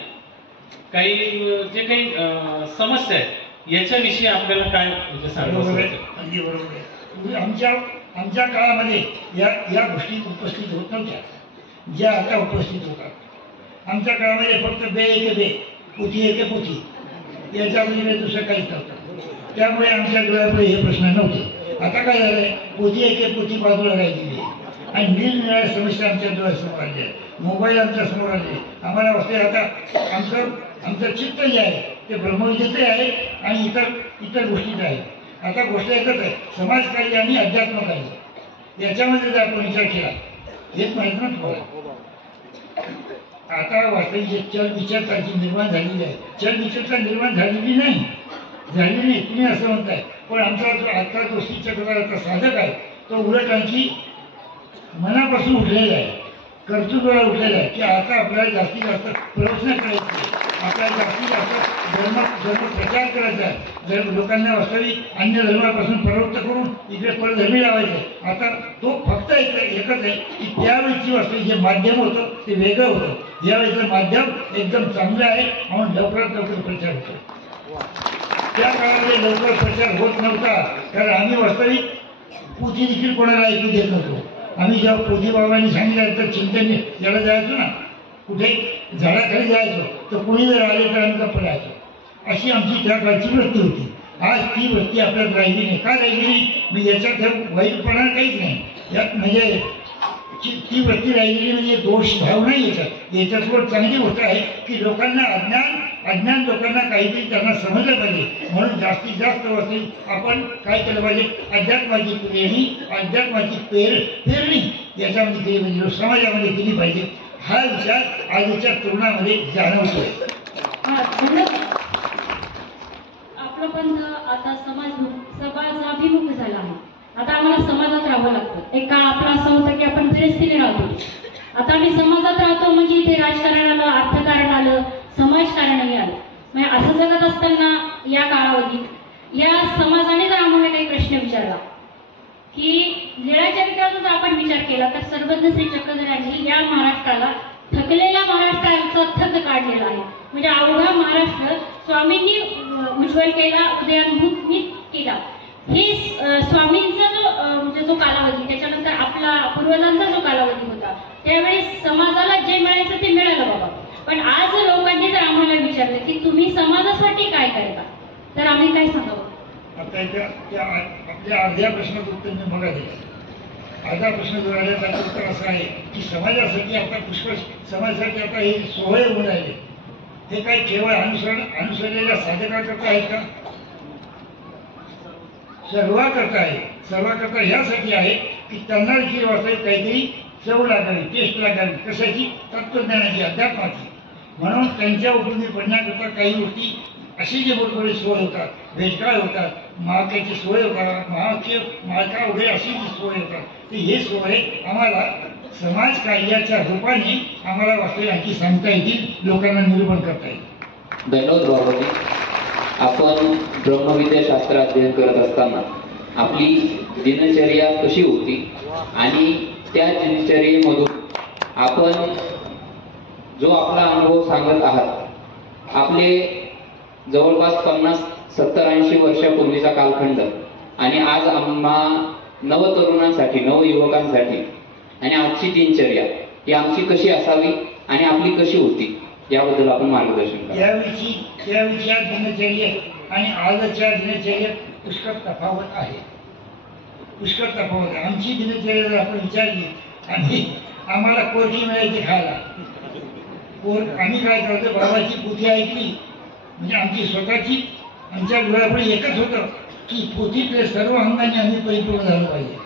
काही जे काही समस्या आहेत याच्याविषयी आपल्याला काय म्हणजे सांगायचं? अगदी बरोबर आहे. आमच्या काळामध्ये या गोष्टी उपस्थित होत नव्हत्या ज्या आता उपस्थित होतात. आमच्या काळामध्ये फक्त बे एके बे पोथी एके पोथी याच्यामध्ये दुसरं काहीच नव्हतं. त्यामुळे आमच्या डोळ्यापुढे हे प्रश्न नव्हते. आता काय झालंय, पोथी एक पोथी बाजूला राहिलेली आहे आणि निरनिराळ्या समस्या आमच्या डोळ्यासमोर आल्या आहेत, मोबाईल आमच्या समोर आले. आम्हाला वाटते आता आमचं चित्त जे आहे ते ब्रह्मविद्येचे आहे आणि इतर गोष्टीच आहे. आता गोष्ट एकच आहे, समाजकार्य आणि अध्यात्म कार्य याच्यामध्ये जर आपण विचार केला, हेच माहित ना तुम्हाला. आता वास्तविक चलविचलताची निर्माण झालेली आहे, चलविचलता निर्माण झालेली नाही. तुम्ही असं म्हणताय, पण आमचा जो आता जो शिक्षकाचा साधक आहे तो उलट आणखी मनापासून उठलेला आहे, कर्तृत्वाला उठलेला आहे की आता आपल्याला जास्तीत जास्त प्रवचन करायचे, आपल्याला जास्तीत जास्त धर्म प्रचार करायचा आहे. जर लोकांना वास्तविक अन्य धर्मापासून प्रवृत्त करून इकडे परधर्मी लावायचे. आता तो फक्त एकच आहे की त्यावेळीची वास्तविक जे माध्यम होतं ते वेगळं होतं, यावेळीचं माध्यम एकदम चांगलं आहे म्हणून लवकरात लवकर प्रचार होतो. त्या काळामध्ये लवकर प्रचार होत नव्हता कारण आम्ही वास्तविक पोथी देखील कोणाला ऐकू देत नव्हतो. आम्ही जेव्हा पोथी बाबांनी सांगितलं तर चिंतन याला जायचो ना, कुठे झाडाखाली जायचो तर कोणी जर आले तर आम्ही गप्प राहायचो. अशी आमची त्या काळची वृत्ती होती. आज ती वृत्ती आपल्यात राहिली नाही. का राहिली नाही? मी याच्यात वाईटपणा काहीच नाही, यात म्हणजे ती वृत्ती राहिलेली म्हणजे दोष भाव नाही याच्यात चांगली गोष्ट आहे की लोकांना अज्ञान लोकांना काहीतरी त्यांना समजलं पाहिजे म्हणून जास्तीत जास्त वस्तू आपण काय केलं पाहिजे, अध्यात्माची पेरणी याच्यामध्ये केली पाहिजे, समाजामध्ये केली पाहिजे. हा विचार आजच्या तरुणामध्ये जाणवतोय. आपलं पंथ आता समाजाभिमुख झाला आहे. आता आम्हाला समाजात राहावं लागतं. एक काळ आपला असं होतं की आपण फिरस्तीने राहतो, आता आम्ही समाजात राहतो म्हणजे इथे राजकारण आलं, अर्थकारण आलं, समाजकारणही आलं. म्हणजे असं जगत असताना या काळावधीत या समाजाने जर आम्हाला काही प्रश्न विचारला की लीळा चरित्राचा जर आपण विचार केला तर सर्वज्ञ श्री चक्रधरांनी या महाराष्ट्राला, थकलेल्या महाराष्ट्राचा थक काढलेला आहे. म्हणजे अवघा महाराष्ट्र स्वामींनी उज्ज्वल केला, उदयान्मुख केला. हे स्वामींचा जो कालावधी, त्याच्यानंतर आपला पूर्वजांचा जो कालावधी होता त्यावेळी समाजाला जे मिळायचं ते मिळालं बाबा. पण आज लोकांनी जर आम्हाला विचारलं की तुम्ही समाजासाठी काय करता तर आम्ही काय सांगावं. आता आपल्या अर्ध्या प्रश्नाचं उत्तर मी बघा दिलं. अर्धा प्रश्न जो राहिला त्याचं उत्तर असं आहे की समाजासाठी आता पुष्कळ समाजासाठी आता हे सोहळे होऊन राहिले. हे काही केवळ अनुसरलेल्या साधकाकरता आहेत का? सर्वाकरता यासाठी आहे की त्यांना जी वास्तविक काहीतरी चव लागावी, टेस्ट लागावी, कशाची? तत्वज्ञानाची, अध्यात्माची. म्हणून त्यांच्या उपयोगी पडण्याकरता काही गोष्टी अशी जे मोठमोठे सोय होतात, भेटकाळ होतात, महाकाची सोय होतात, महाका वगैरे अशी जी सोय होतात, तर हे सोय आम्हाला समाज कार्याच्या रूपाने आम्हाला वास्तविक आणखी सांगता येतील, लोकांना निरूपण करता येईल. धन्यवाद बाबाजी. आपण ब्रह्मविद्याशास्त्र अध्ययन करत असताना आपली दिनचर्या कशी होती आणि त्या दिनचर्येमधून आपण जो आपला अनुभव सांगत आहात, आपले जवळपास 50-70-80 वर्षापूर्वीचा कालखंड आणि आज आम्हा नवतरुणांसाठी, नवयुवकांसाठी आणि आजची दिनचर्या ही आमची कशी असावी आणि आपली कशी होती याबद्दल आपण मार्गदर्शन करा. त्याविषयी दिनचर्येत आणि आजच्या दिनचर्येत पुष्कळ तफावत आहे. आमची दिनचर्या जर आपण विचारली आणि आम्हाला कोरकी मिळायची खायला, आम्ही काय करतो, बाबाची पोथी ऐकली म्हणजे आमची स्वतःची, आमच्या डोळ्यापुढे एकच होतं की पोथीतले सर्व अंगाने आम्ही परिपूर्ण झालं पाहिजे.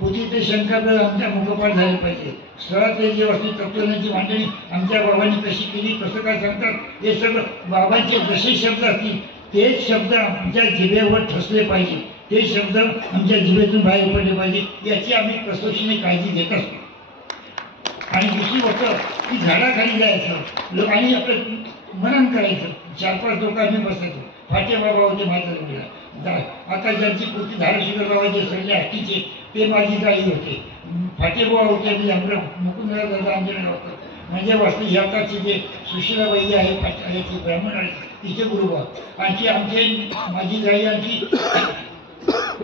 पोथीतले शंकरप्रद आमच्या मुखपाठ झाले पाहिजे. स्थळातले जे वस्तू तत्वज्ञानाची मांडणी आमच्या बाबांनी कशी केली, कसं काय सांगतात, हे सगळं बाबांचे जसे शब्द असतील तेच शब्द आमच्या जिभेवर ठसले पाहिजे, ते शब्द आमच्या जिभेतून बाहेर पडले पाहिजे, याची आम्ही कसोशीने काळजी घेत असतो. आणि दुसरी गोष्ट की झाडाखाली जायचं आणि आपलं मनन करायचं. 4-5 लोक आम्ही बसायचो. फाटे बाबा होते माझ्या जवळ. आता ज्यांची कृती धाराशिव बाबाचे सगळे हट्टीचे ते माझी जाळी होते. फाटे बाबा होते म्हणजे आपलं मुकुंदराव दादा आमच्या गावचं. म्हणजे वास्तू याताची जे सुशीलाबाई आहे याची ब्राह्मण आहे तिचे गुरुबा. आणखी आमचे माझी जाळी आणखी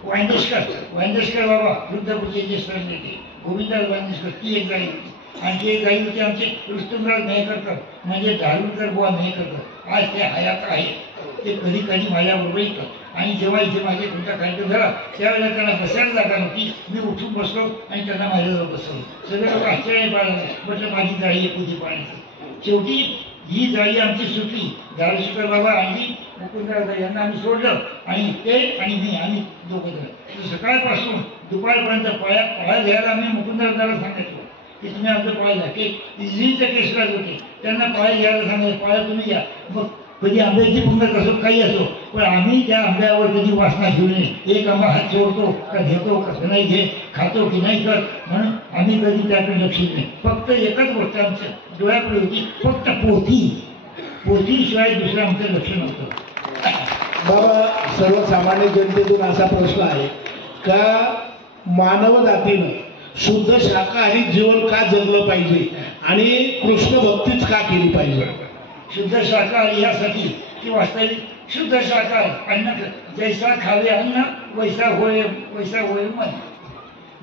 वांदेशकर बाबा वृद्धपूरचे जे सर होते, गोविंदराव वांदेशकर, ती एक जाळी होती. आणखी एक जाळी होती आमचे रुस्तुमराव मेहकरकर म्हणजे धारुरकर बुवा मेहकरकर. आज ते हयात आहे, ते कधी कधी माझ्याबरोबर येतात आणि जेव्हा इथे माझे तुमचा कार्यक्रम झाला त्यावेळेला त्यांना बसायला जागा नव्हती. मी उठून बसलो आणि त्यांना माझ्याजवळ बसवलं. सगळे लोक आश्चर्य पाहिलं, म्हटलं माझी जाळी आहे पुढे पाण्याची. शेवटी ही जाळी आमची सुटली. धाराशिवकर बाबा आणि मुकुंदराव यांना आम्ही सोडलं आणि ते आणि मी आम्ही दोघं जण सकाळपासून दुपारपर्यंत पाळ्या घ्यायला आम्ही मुकुंदरावला सांगितलं की तुम्ही आमचं पाळ्या घ्या. की दिल्लीच्या केसराज होते त्यांना पाळ्या घ्यायला सांगायचं, पाळ्या तुम्ही घ्या. मग कधी आंब्याची पंगत असो काही असो, पण आम्ही त्या आंब्यावर कधी वासना घेऊ नये. एक आंबा हात सोडतो का घेतो कसं नाही घे, खातो की नाही कर, म्हणून आम्ही कधी त्याकडे लक्ष नाही. फक्त एकच गोष्ट आमच्या डोळ्यापुढे होती, फक्त पोथीशिवाय दुसरं आमचं लक्ष नव्हतं. बाबा, सर्वसामान्य जनतेतून असा प्रश्न आहे का मानव जातीनं शुद्ध शाकाहारी जीवन का जगलं पाहिजे आणि कृष्ण भक्तीच का केली पाहिजे? शुद्ध शाकाहारी यासाठी की वास्तविक शुद्ध शाकाहारी अन्न जैसा खावे अन्न वैसा होय मन.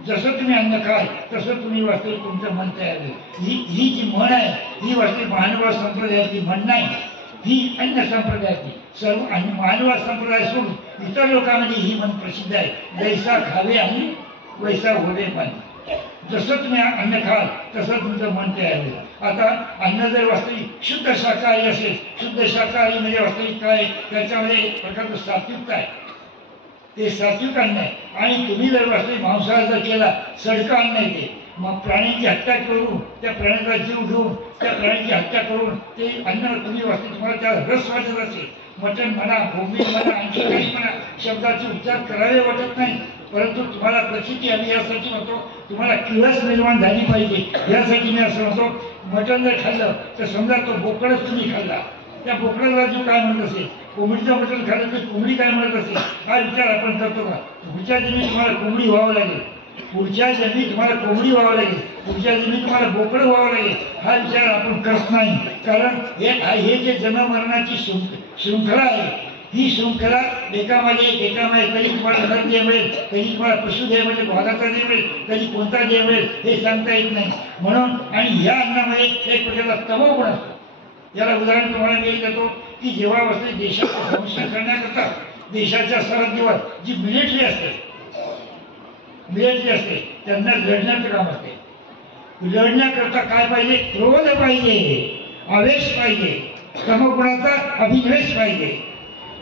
जसं तुम्ही अन्न खाल तसं तुम्ही वास्तविक तुमचं मन तयार होईल. ही जी म्हण आहे ही वास्तविक मानव संप्रदायाची म्हण नाही, ही अन्य संप्रदायाची. सर्व आणि मानव संप्रदाय सोडून इतर लोकांमध्ये ही म्हण प्रसिद्ध आहे, जैसा खावे अन्न वैसा होवे मन. जसं तुम्ही अन्न खाल तसं तुमचं मन तयार होईल. आता अन्न जर वास्तविक शुद्ध शाकाहारी असेल, शुद्ध शाकाहारी म्हणजे वास्तविक काय, त्याच्यामध्ये एक प्रकारचं सात्विकता आहे, ते सात्विक अन्न आहे. आणि तुम्ही जर वास्तविक मांसाहार जर केला, सडका अन्न आहे ते. मग प्राण्यांची हत्या करून त्या प्राण्याचा जीव घेऊन त्या प्राण्याची हत्या करून ते अन्न तुम्ही वास्तविक तुम्हाला त्या रस वाटत असेल, मटण म्हणा, बोंबील म्हणा, आणखी काही म्हणा, शब्दाचे उच्चार करावे वाटत नाही, परंतु तुम्हाला प्रचिती हवी यासाठी म्हणतो, तुम्हाला किळस निर्माण झाली पाहिजे यासाठी मी असं म्हणतो. मटण जर खाल्लं तर समजा तो बोकडच तुम्ही खाल्ला, त्या बोकडाला जीव काय म्हणत असेल, कोंबडीचं मटण खाल्लं तर कोंबडी काय म्हणत असेल, हा विचार आपण करतो का? पुढच्या जन्मी तुम्हाला कोंबडी व्हावं लागेल, पुढच्या जन्मी तुम्हाला कोंबडी व्हावं लागेल, पुढच्या जन्मी तुम्हाला बोकडं व्हावं लागेल, हा विचार आपण करत नाही. कारण हे जे जन्ममरणाची शृंखला आहे, ही शृंखला एकामागे कधी तुम्हाला नर देह मिळेल, कधी तुम्हाला पशुदेह म्हणजे वाघाचा देह मिळेल, कधी कोणता देह मिळेल हे सांगता येत नाही. म्हणून आणि ह्या अन्नामध्ये एक प्रकारचा तमोगुण असतो. याला उदाहरण तुम्हाला मी देतो की जेव्हा वास्तविक देशाचं संरक्षण करण्याकरता देशाच्या सरहद्दीवर जी मिलिटरी असते त्यांना लढण्याचं काम असते. लढण्याकरता काय पाहिजे? क्रोध पाहिजे, आवेश पाहिजे, तमोगुणाचा अभिनिवेश पाहिजे.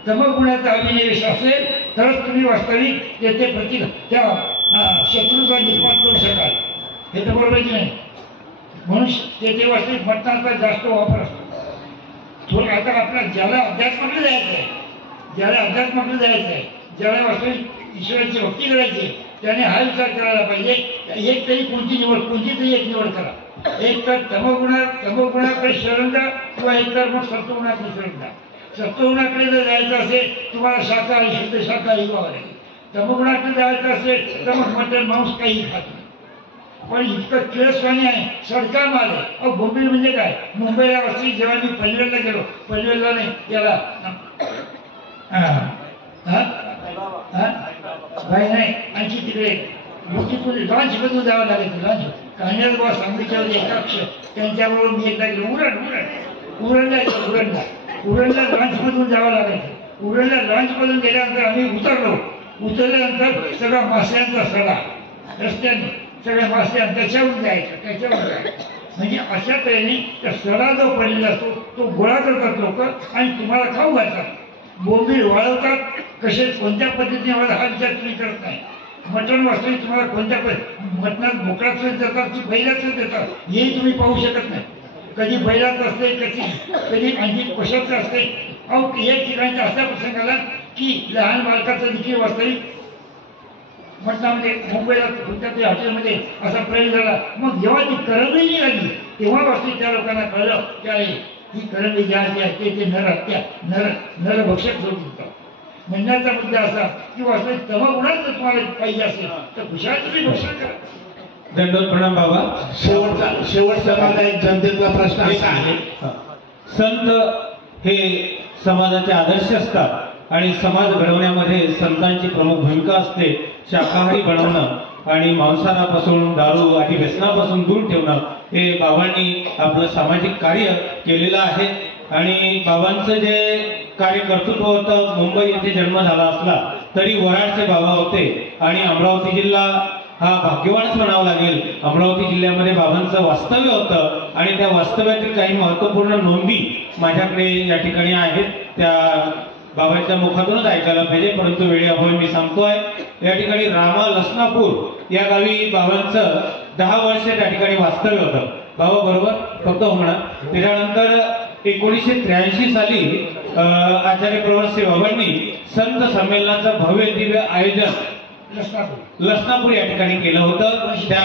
तमोगुणाचा अभिनिवेश असेल तरच तुम्ही वास्तविक त्याचे त्या शत्रूचा निपात करू शकाल. हे तर बरोबर की नाही? म्हणून तेथे वास्तविक मटणाचा जास्त वापर असतो. आता आपला ज्याला अध्यात्माकडे जायचं आहे, ज्याला वास्तविक ईश्वराची भक्ती करायची, त्याने हा विचार करायला पाहिजे, एक तरी कोणती तरी एक निवड करा. एक तर तमोगुणाकडे शरण जा किंवा एक तर मग सत्वगुणाकडे शरण जा. सत्वगुणाकडे जर जायचं असेल तुम्हाला शाकाहारी शुद्ध शाकाहारी व्हावं लागेल. तमोगुणाकडे जायचं असेल तर मग मटण मांस काही खात नाही. पण इतकं किळसवाणी आहे, सडका माल आहे. अहो बोंबील म्हणजे काय? मुंबईला वस्ती जेव्हा मी पनवेलला गेलो, पनवेलला नाही याला भाई नाही आणखी तिकडे मोठीपुरी लॉन्च मधून जावं लागायचं. लॉन्च कान्याला बाबा सांगलीच्या एका अक्ष त्यांच्याबरोबर मी एकदा गेलो उरणला लॉन्च मधून जावं लागायचं. उरणला लॉन्च मधून गेल्यानंतर आम्ही उतरल्यानंतर सगळा मास्यांचा सडा रस्त्याने, सगळ्या मास्या त्याच्यावर जायचं. म्हणजे अशा तऱ्हेने त्या सडा जो पडलेला असतो तो गोळा करतात लोक आणि तुम्हाला खाऊ घालतात. बोंबील वाळवतात, कसे कोणत्या पद्धतीने मला हा विचार तुम्ही करत नाही. मटण वास्तविक तुम्हाला कोणत्या मटणात बोकडाचं देतात की बैलाचं देतात हेही तुम्ही पाहू शकत नाही. कधी बैलाचं असते, कधी आणखी कशाचं असते. अहो एक ठिकाणी असा प्रसंग आला की लहान बालकाचं देखील वास्तविक मटणामध्ये मुंबईला कोणत्या तरी हॉटेलमध्ये असा प्रयोग झाला. मग जेव्हा ती करंगळी निघाली तेव्हा वास्तविक त्या लोकांना कळलं की अरे ही करंगळी जी आहे ते नरहत्या नरभक्षक लोक होतात. म्हणण्याचा मुद्दा असा की वास्तविक तमोगुणात जर तुम्हाला पाहिजे असेल तर खुशाल तुम्ही भक्षण करा. दंडोत प्रणाम बाबा. शेवटचा माझा एक जनतेतला प्रश्न असा आहे, संत हे समाजाचे आदर्श असतात आणि समाज घडवण्यामध्ये संतांची प्रमुख भूमिका असते. शाकाहारी बनवणं आणि मांसाहारापासून, दारू आणि व्यसनापासून दूर ठेवणं हे बाबांनी आपलं सामाजिक कार्य केलेलं आहे. आणि बाबांचं जे कार्यकर्तृत्व होतं. मुंबई येथे जन्म झाला असला तरी वराडचे बाबा होते आणि अमरावती जिल्हा हा भाग्यवानच म्हणावा लागेल. अमरावती जिल्ह्यामध्ये बाबांचं वास्तव्य होतं आणि त्या वास्तव्यातील काही महत्त्वपूर्ण नोंदी माझ्याकडे या ठिकाणी आहेत. त्या बाबांच्या मुखातूनच ऐकायला पाहिजे, परंतु वेळेअभावी मी सांगतोय. या ठिकाणी रामा लसनापूर या गावी बाबांचं 10 वर्ष त्या ठिकाणी वास्तव्य होतं. बाबा बरोबर फक्त हो म्हणा. त्याच्यानंतर 1983 साली आचार्य प्रवर श्री बाबांनी संत संमेलनाचं भव्य दिव्य आयोजन लसनापूर या ठिकाणी केलं होतं. त्या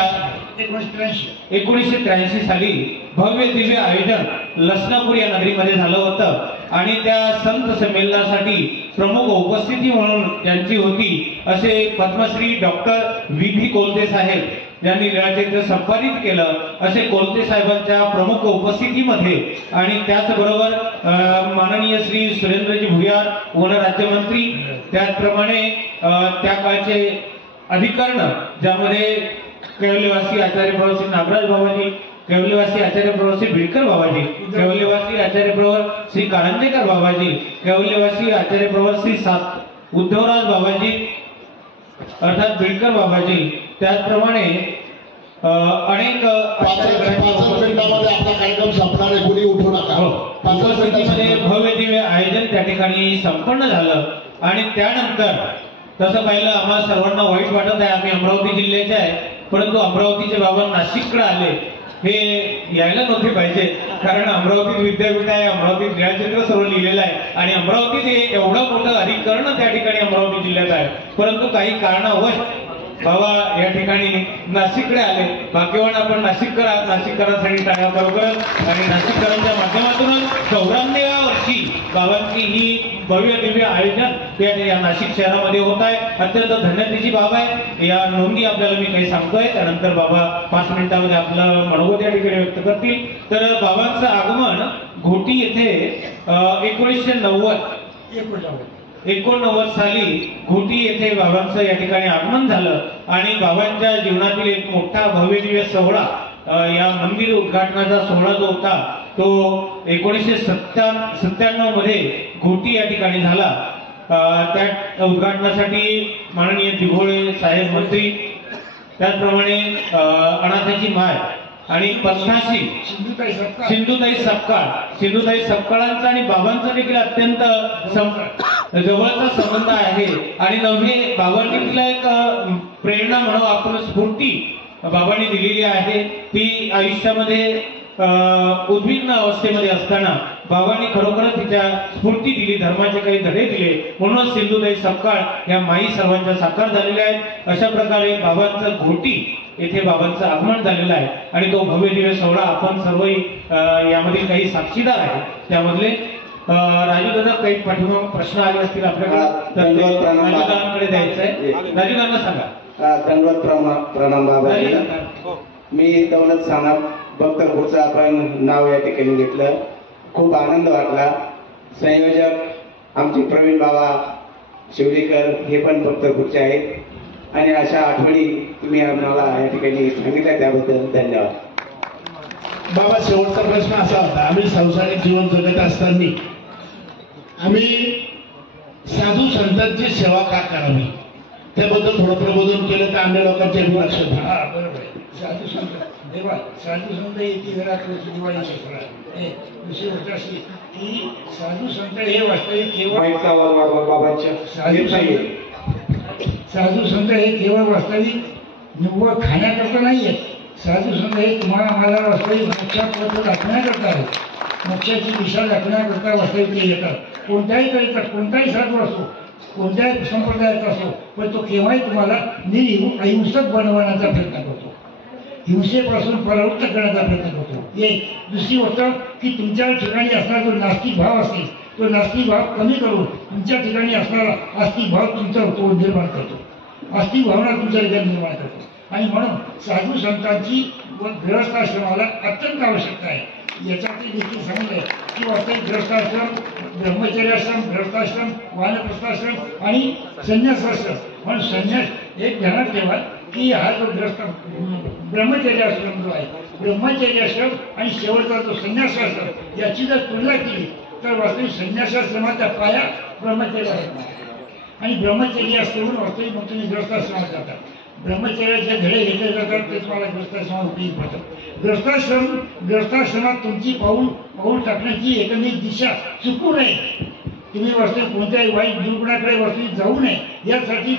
1983 साली भव्य दिव्य आयोजन लसनापूर या नगरीमध्ये झालं होतं आणि त्या संत संमेलनासाठी प्रमुख उपस्थिती म्हणून ज्यांची होती असे पद्मश्री डॉक्टर व्ही कोलते साहेब ज्यांनी लीळाचरित्र संपादित केलं असे कोलते साहेबांच्या प्रमुख उपस्थितीमध्ये आणि त्याचबरोबर माननीय श्री सुरेंद्रजी भुयार वन राज्यमंत्री, त्याचप्रमाणे त्या काळचे अधिकरण ज्यामध्ये कैवल्यवासी आचार्य प्रवर श्री नागराज बाबाजी, कैवल्यवासी आचार्य प्रवर श्री बिडकर बाबाजी, कैवल्यवासी आचार्य प्रवर श्री कारंजेकर बाबाजी, कैवल्यवासी आचार्य प्रवर श्री उद्धवराज बाबाजी अर्थात बिडकर बाबाजी, त्याचप्रमाणे अनेक उपस्थितीमध्ये भव्य दिव्य आयोजन त्या ठिकाणी संपन्न झालं. आणि त्यानंतर तसं पाहिलं आम्हाला सर्वांना वाईट वाटत आहे, आम्ही अमरावती जिल्ह्याचे आहे, परंतु अमरावतीचे बाबा नाशिककडे आले हे यायला नव्हते पाहिजे. कारण अमरावतीत विद्यापीठ आहे, अमरावतीत लीळाचरित्र सर्व लिहिलेलं आहे आणि अमरावतीत हे एवढं मोठं अधिकरण त्या ठिकाणी अमरावती जिल्ह्यात आहे, परंतु काही कारणावश बाबा या ठिकाणी नाशिककडे आले. भाग्यवान आपण नाशिककरांसाठी टाळ्या बरोबरच आणि नाशिककरांच्या माध्यमातून 94व्या वर्षी बाबांची ही भव्य दिव्य आयोजन या नाशिक शहरामध्ये होत आहे. अत्यंत धन्यतेची बाब आहे. या नोंदी आपल्याला मी काही सांगतोय, त्यानंतर बाबा 5 मिनिटांमध्ये आपलं मनोगत या ठिकाणी व्यक्त करतील. तर बाबांचं आगमन घोटी येथे 1990 साली घोटी येथे बाबांचं या ठिकाणी आगमन झालं आणि बाबांच्या जीवनातील एक मोठा भव्य दिव्य सोहळा, या मंदिर उद्घाटनाचा सोहळा जो होता तो 1997 मध्ये घोटी या ठिकाणी झाला. त्या उद्घाटनासाठी माननीय दिघोळे साहेब मंत्री, त्याचप्रमाणे अनाथाची माय आणि पंथाशी सिंधुताई सपकाळांचा आणि बाबांचा देखील अत्यंत जवळचा संबंध आहे. आणि नव्हे बाबांनी तिला एक प्रेरणा म्हणून आपण स्फूर्ती बाबांनी दिलेली आहे. ती आयुष्यामध्ये उद्विग्न अवस्थेमध्ये असताना बाबांनी खरोखरच तिच्या स्फूर्ती दिली, धर्माचे काही धडे दिले, म्हणून सिंधुताई सपकाळ या माई सर्वांच्या साकार झालेल्या आहेत. अशा प्रकारे बाबांचं घोटी येथे बाबांचं आगमन झालेलं आहे आणि तो भव्य दिव्य सोहळा आपण सर्वही यामध्ये काही साक्षीदार आहेत. त्यामधले राजू दादा काही पाठीमागे प्रश्न आले असतील आपल्याकडे राजूदादांकडे द्यायचं आहे. राजूदादांना सांगा. धन्यवाद. प्रणाम बाबा. मी दौलत सानप बख्तरपूरचं आपण नाव या ठिकाणी घेतलं, खूप आनंद वाटला. संयोजक आमचे प्रवीण बाबा शिवरीकर हे पण बख्तरपूरचे आहेत आणि अशा आठवणी तुम्ही आम्हाला या ठिकाणी सांगितल्या त्याबद्दल धन्यवाद. बाबा, शेवटचा प्रश्न असा होता, आम्ही संसारिक जीवन जगत असताना आम्ही साधू संतांची सेवा का करावी त्याबद्दल थोडं प्रबोधन केलं तर अन्य लोकांचे लक्ष द्या. बरोबर. साधू संत येते घरात दिवाळी दुसरी गोष्ट अशी की साधू संत हे वास्तविक केवळ साधू संत हे केवळ वास्तविक निव्वळ खाण्याकरता नाहीये. साधू संत हे तुम्हाला आम्हाला वास्तविक मोक्षात दाखवण्याकरता आहे. मोक्षाची दिशा दाखवण्याकरता वास्तविक ते येतात. कोणत्याही करिता कोणताही साधू असो, कोणत्याही संप्रदायाचा असो, पण तो केव्हाही तुम्हाला अहिंसक बनवण्याचा प्रयत्न करतो, हिंसेपासून परावृत्त करण्याचा प्रयत्न करतो. एक दुसरी गोष्ट की तुमच्या ठिकाणी असणारा जो नास्तिक भाव असेल तो नास्तिक भाव कमी करून तुमच्या ठिकाणी असणारा आस्तिक भाव तुमचा तो निर्माण करतो, आस्तिक भावना तुमच्या ठिकाणी निर्माण करतो. आणि म्हणून साधू संतांची व गृहस्थाश्रमाला अत्यंत आवश्यकता आहे. याच्यातही देखील सांगितलंय की वास्तविक गृहस्थाश्रम, ब्रह्मचर्याश्रम, गृहस्थाश्रम, वानप्रस्थाश्रम आणि संन्यासाश्रम. म्हणून संन्यास एक ध्यानात ठेवा की हा जो ग्रस्त ब्रह्मचर्याश्रम जो आहे, ब्रह्मचर्याश्रम आणि शेवटचा जो संन्यासाश्रम याची जर तुलना केली तर वास्तविक संन्यासाश्रमाचा पाया ब्रह्मचर्य आहे. आणि ब्रह्मचर्य सोडून वास्तविक मग तुम्ही गृहस्थाश्रमात जातात. ब्रह्मचर्याचे धडे घेतले जातात ते तुम्हाला गृहस्थाश्रमात उपयोगी पडतात. गृहस्थाश्रमात तुमची पाऊल टाकण्याची एकंदरीत दिशा चुकू नये. तुम्ही वास्तविक कोणत्याही वाईट दुर्गुणाकडे वास्तविक जाऊ नये यासाठी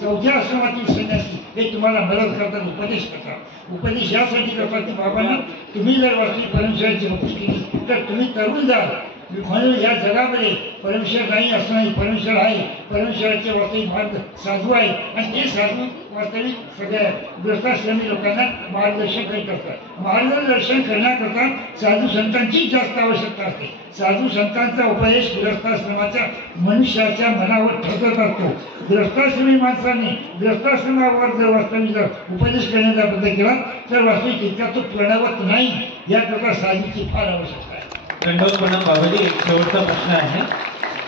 चौथ्या आश्रमातील संन्यासी हे तुम्हाला मदत करतात, उपदेश करतात. उपदेश यासाठी करतात की बाबांना तुम्ही जर वास्तविक परमेश्वराची भक्ती केली तर तुम्ही तरुण जाल. म्हणून या जगामध्ये परमेश्वर नाही असं नाही, परमेश्वर आहे. परमेश्वराचे वास्तविक मार्ग साधू आहे आणि ते साधू वास्तविक सगळ्या गृहस्थाश्रमी लोकांना मार्गदर्शन करतात. मार्गदर्शन करण्याकरता साधू संतांचीच जास्त आवश्यकता असते. साधू संतांचा उपदेश गृहस्थाश्रमाच्या मनुष्याच्या मनावर ठसत असतो. गृहस्थाश्रमी माणसाने गृहस्थाश्रमावर जर वास्तविक उपदेश करण्याचा प्रयत्न केला तर वास्तविक इतका तो प्रणवत नाही. याकरता साधूची फार आवश्यकता आहे. दंडवत प्रणाम बाबाजी. एक शेवटचा प्रश्न आहे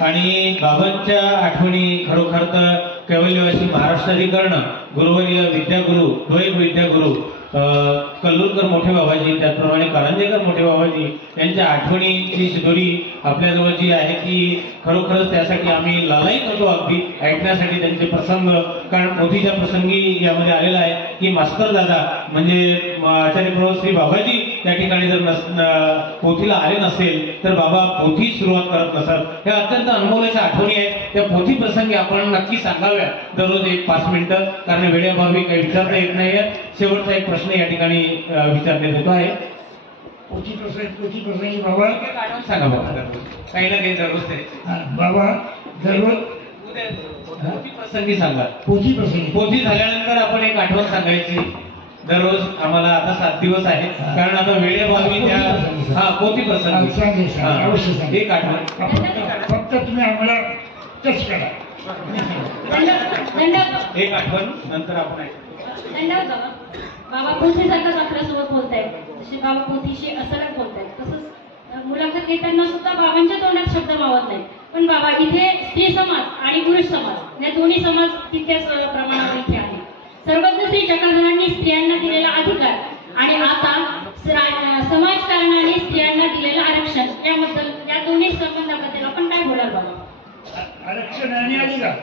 आणि बाबांच्या आठवणी खरोखर तर कैवल्यवासी महाराष्ट्राधिकरण गुरुवर्य विद्यागुरु द्वैत विद्यागुरु कल्लूरकर मोठे बाबाजी त्याचप्रमाणे कारंजेकर मोठे बाबाजी यांच्या आठवणीची शिदोरी आपल्याजवळ जी आहे ती खरोखरच त्यासाठी आम्ही लालाही करतो अगदी ऐकण्यासाठी त्यांचे प्रसंग. कारण पोथीच्या प्रसंगी यामध्ये आलेला आहे की मास्तर दादा म्हणजे आचार्य प्रभू श्री बाबाजी त्या ठिकाणी जर पोथीला आले नसेल तर बाबा पोथी सुरुवात करत नसतात. ह्या अत्यंत अनुभवाच्या आठवणी आहेत. त्या पोथी प्रसंगी आपण नक्की सांगाव्या दररोज 1-5 मिनिटं, कारण वेळेअभावी काही विचारता येत नाही. शेवटचा एक प्रश्न या ठिकाणी विचारण्यात येतो आहे. पोथी प्रसंगी बाबा सांगा बाबा काही ना काही दररोज बाबा दररोज पोथी प्रसंगी सांगा. पोथी झाल्यानंतर आपण एक आठवण सांगायची दररोज. आम्हाला आता 7 दिवस आहेत कारण आता वेळेअभावी त्या पोथी प्रसंगी एक आठवण फक्त तुम्ही आम्हाला टच करा. एक आठवण नंतर आपण बाबा पोथीसारखंच आपल्यासोबत बोलतायत. जसे बाबा पोथीशी असं बोलतायत तसंच मुलाखत घेताना सुद्धा बाबांच्या तोंडात शब्द मावत नाही. पण बाबा इथे स्त्री समाज आणि पुरुष समाज या दोन्ही समाज तितक्याच प्रमाणावर इथे आहे. सर्वज्ञ श्री चक्रधरांनी स्त्रियांना दिलेला अधिकार आणि आता समाजकारणाने स्त्रियांना दिलेलं आरक्षण याबद्दल या दोन्ही संबंधाबद्दल आपण काय बोलाल बाबा? आरक्षण आणि अधिकार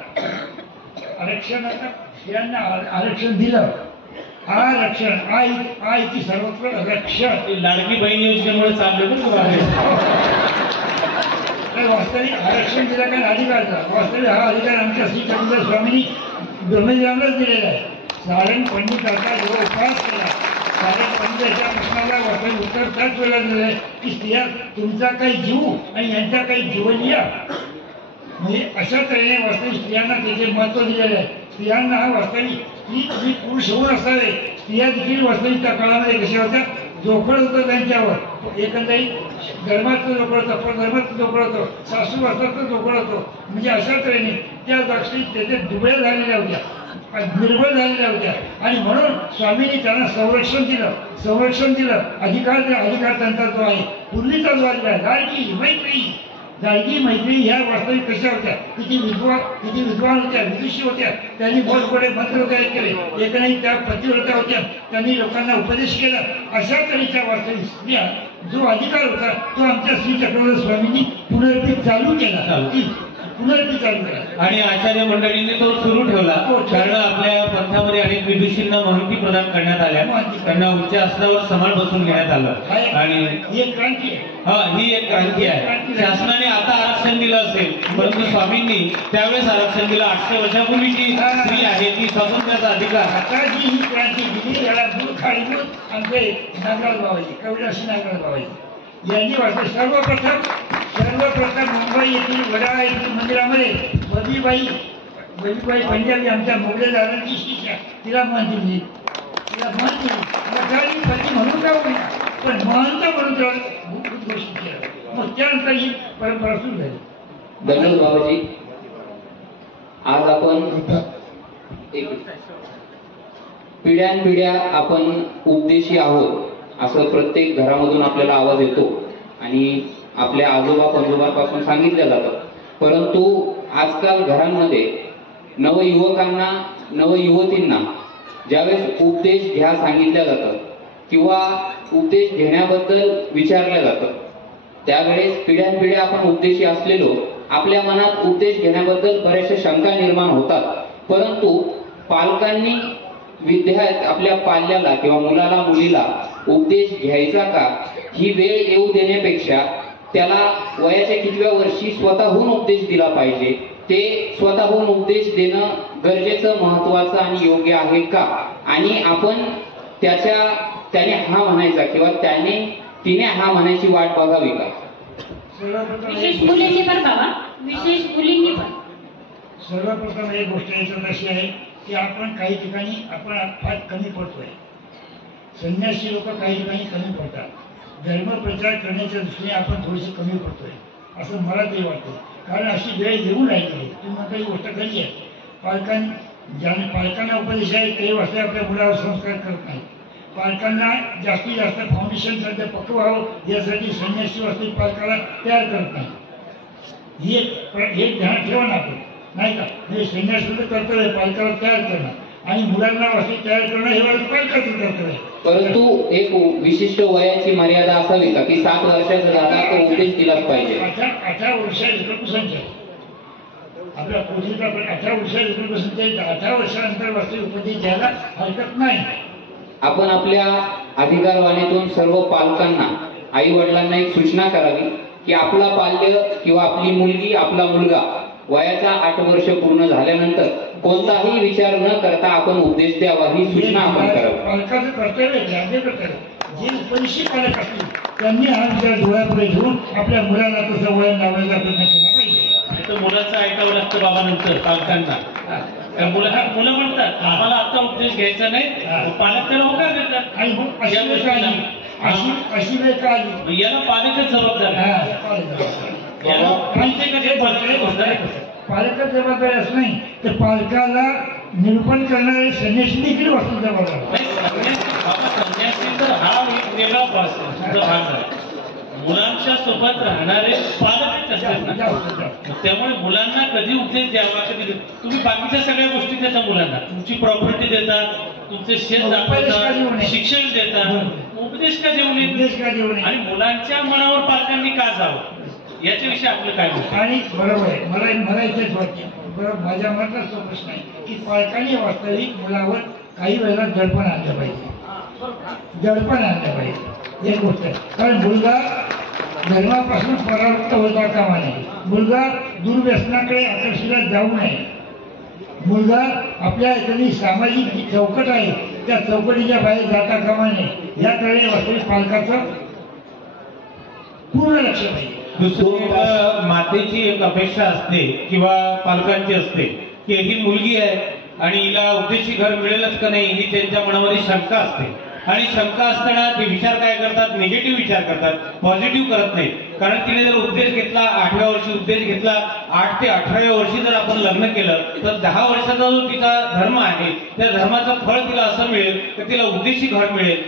आरक्षणाचा स्त्रियांना आरक्षण दिलं. आरक्षण आईची सर्वत्र रक्षण लाडकी बहीण योजनेमुळे चाललं तर वास्तविक आरक्षण दिलं कारण अधिकारचा. वास्तविक हा अधिकार आमच्या श्री चक्रधर स्वामींनी ब्रह्मदेवालाच दिलेला आहे. सारण पंडिताचा जो उपास केला सारण पंडिताच्या प्रश्नाला वास्तविक उत्तर त्याच वेळेला दिलं आहे की स्त्रिया तुमचा काही जीव आणि यांचा काही जीवनिया म्हणजे अशा तऱ्हेने वास्तविक स्त्रियांना त्याचे महत्व दिलेलं आहे. स्त्रियांना हा वास्तविक स्त्री तुम्ही पुरुष होऊन असावे. स्त्रिया देखील वास्तविक त्या काळामध्ये कशा होत्या जोखड होतं त्यांच्यावर. एकंदरीत धर्माचं जोखड होतं, परधर्माचं जोखड होतं, सासू वासाचं जोखड होतं. म्हणजे अशा तऱ्हेने त्या गोष्टी त्याचे दुबळे झालेल्या होत्या, निर्बळ झालेल्या होत्या आणि म्हणून स्वामींनी त्यांना संरक्षण दिलं. अधिकार त्यांचा जो आहे पूर्वीचा जो आहे लाडकी मैत्री ह्या वास्तविक कशा होत्या, किती विद्वान होत्या, विदुषी होत्या. त्यांनी मोठमोठे मंत्र तयार केले. एकही त्या पतिव्रता होत्या, त्यांनी लोकांना उपदेश केला. अशा तऱ्हेच्या वास्तविक स्त्रिया जो अधिकार होता तो आमच्या श्री चक्रधर स्वामींनी पुनर्पित चालू केला. आणि आचार्य मंडळींनी तो सुरू ठेवला. कारण आपल्या पंथामध्ये अनेक विदुषींना माहिती प्रदान करण्यात आल्या, त्यांना उच्च आसनावर समान बसून घेण्यात आलं आणि ही एक क्रांती आहे. शासनाने आता आरक्षण दिलं असेल परंतु स्वामींनी त्यावेळेस आरक्षण दिलं. 800 वर्षापूर्वीची स्त्री आहे ती स्वातंत्र्याचा अधिकार. आता जी ही क्रांती दिली याला मूळ कारणीभूत आमचे नागराज बाबाजी कविदासी नागराज बाबाजी यांनी वाटतं. सर्वप्रथम मुंबई येथील वडाळा येथील मंदिरामध्ये बबीबाई पंजाबी आमच्या मोगले दादांची शिष्या तिला मान दिली. पती म्हणून का होईना पण महंत म्हणून घोषित केलं. मग त्यानंतर ही परंपरा सुरू झाली. धन्यवाद बाबाजी. आज आपण पिढ्यानपिढ्या आपण उपदेशी आहोत असं प्रत्येक घरामधून आपल्याला आवाज येतो आणि आपल्या आजोबा पंजोबांपासून सांगितलं जातं. परंतु आजकाल घरांमध्ये नवयुवकांना नवयुवतींना ज्यावेळेस उपदेश घ्या सांगितलं जातं किंवा उपदेश घेण्याबद्दल विचारलं जातं त्यावेळेस पिढ्यानपिढ्या आपण उपदेशी असलेलो आपल्या मनात उपदेश घेण्याबद्दल बऱ्याचशा शंका निर्माण होतात, परंतु पालकांनी आपल्या पाल्याला किंवा मुलाला मुलीला उपदेश घ्यायचा का ही वेळ येऊ देण्यापेक्षा त्याला वयाच्या कितव्या वर्षी स्वतःहून उपदेश दिला पाहिजे, ते स्वतःहून उपदेश देणं गरजेचं, महत्वाचं आणि योग्य आहे का, आणि आपण त्याने हा म्हणायचा किंवा तिने हा म्हणायची वाट बघावी का? विशेष मुलींनी पण बाबा, विशेष मुलींनी पण. सर्वप्रथम एक गोष्ट याच्यात अशी आहे की आपण काही ठिकाणी आपण फार कमी पडतोय. संन्यासी लोक काही ठिकाणी कमी पडतात. धर्म प्रचार करण्याच्या दृष्टीने आपण थोडीशी कमी पडतोय असं मला तरी वाटतं. कारण अशी वेळ येऊन राहिली. तुम्ही काही गोष्ट खरी आहे. पालकांना उपदेश आहे काही वाजता आपल्या मुलावर संस्कार करत नाही. पालकांना जास्तीत जास्त फाउंडेशन सध्या पक्क व्हावं यासाठी संन्यासी वास्तविक पालकाला तयार करत नाही. ही एक ध्यान ठेवा ना आपण, नाही का? म्हणजे संन्यासाचं कर्तव्य पालकाला तयार करणं आणि मुलांना वास्तविक तयार करणं हे पालकाचं कर्तव्य आहे. परंतु एक विशिष्ट वयाची मर्यादा असावी का की 7 वर्षाचा झाला तो उपदेश दिलाच पाहिजे? 18 वर्ष संख्या आपल्या पोथीचा 18 वर्ष संख्या 18 वर्षानंतर वास्तविक उपदेश द्यायला हरकत नाही. आपण आपल्या अधिकारवाणीतून सर्व पालकांना, आई वडिलांना एक सूचना करावी की आपला पाल्य किंवा आपली मुलगी, आपला मुलगा वयाचा 8 वर्ष पूर्ण झाल्यानंतर कोणताही विचार न करता आपण उपदेश द्यावा ही सूचना आपण करावी. पालकाचं कर्तव्य आहे, कर्तव्य. जे उपदेशी पालक असतील त्यांनी हा विचार डोळ्यापुढे घेऊन आपल्या मुलाला तसं वळण लावायचा प्रयत्न केला पाहिजे. तर मुलाचं ऐकावं लागतं बाबा नंतर पालकांना. मुलं म्हणतात आम्हाला आता उपदेश घ्यायचा नाही, पालक त्याला होकार देतात. आणि मग अशी वेळ का आली याला पालकच जबाबदार पालकच जबाबदारी असं नाही तर पालकाला निरूपण करणारे संन्यासी देखील वस्तू जबाबदार. संन्यासी तर हा एक वेगळा भाग आहे. मुलांच्या सोबत राहणारे पालकच असतात ना. त्यामुळे मुलांना कधी उपदेश द्यावा, कधी तुम्ही बाकीच्या सगळ्या गोष्टी देता मुलांना, तुमची प्रॉपर्टी देता, तुमचे शेत दाखवता, शिक्षण देता, उपदेश का देऊ नये? आणि मुलांच्या मनावर पालकांनी का जावं याच्याविषयी आपलं काय म्हणतं? आणि बरोबर आहे, मला इथेच वाटते बरोबर. माझ्या मनातच तो प्रश्न आहे की पालकांनी वास्तविक मुलावर काही वेळेला दडपण आणलं पाहिजे. दडपण आणलं पाहिजे एक गोष्ट आहे. कारण मुलगा धर्मापासून परावृत्त होता कामा नये. मुलगा दुर्व्यसनाकडे आकर्षिला जाऊ नये. मुलगा आपल्या एखादी सामाजिक चौकट आहे त्या चौकटीच्या बाहेर जाता कामा नये याकडे वास्तविक पालकाचं पूर्ण लक्ष पाहिजे. दुसरी मातेची एक अपेक्षा असते किंवा पालकांची असते की ही मुलगी आहे आणि हिला उपदेशी घर मिळेलच का नाही ही त्यांच्या मनामध्ये शंका असते. आणि शंका असताना ते विचार काय करतात, निगेटिव्ह विचार करतात, पॉझिटिव्ह करत नाही. कारण तिने जर उपदेश घेतला, 8व्या वर्षी उपदेश घेतला, 8 ते 18व्या वर्षी जर आपण लग्न केलं तर 10 वर्षाचा जो तिचा धर्म आहे त्या धर्माचं फळ तिला असं मिळेल की तिला उपदेशी घर मिळेल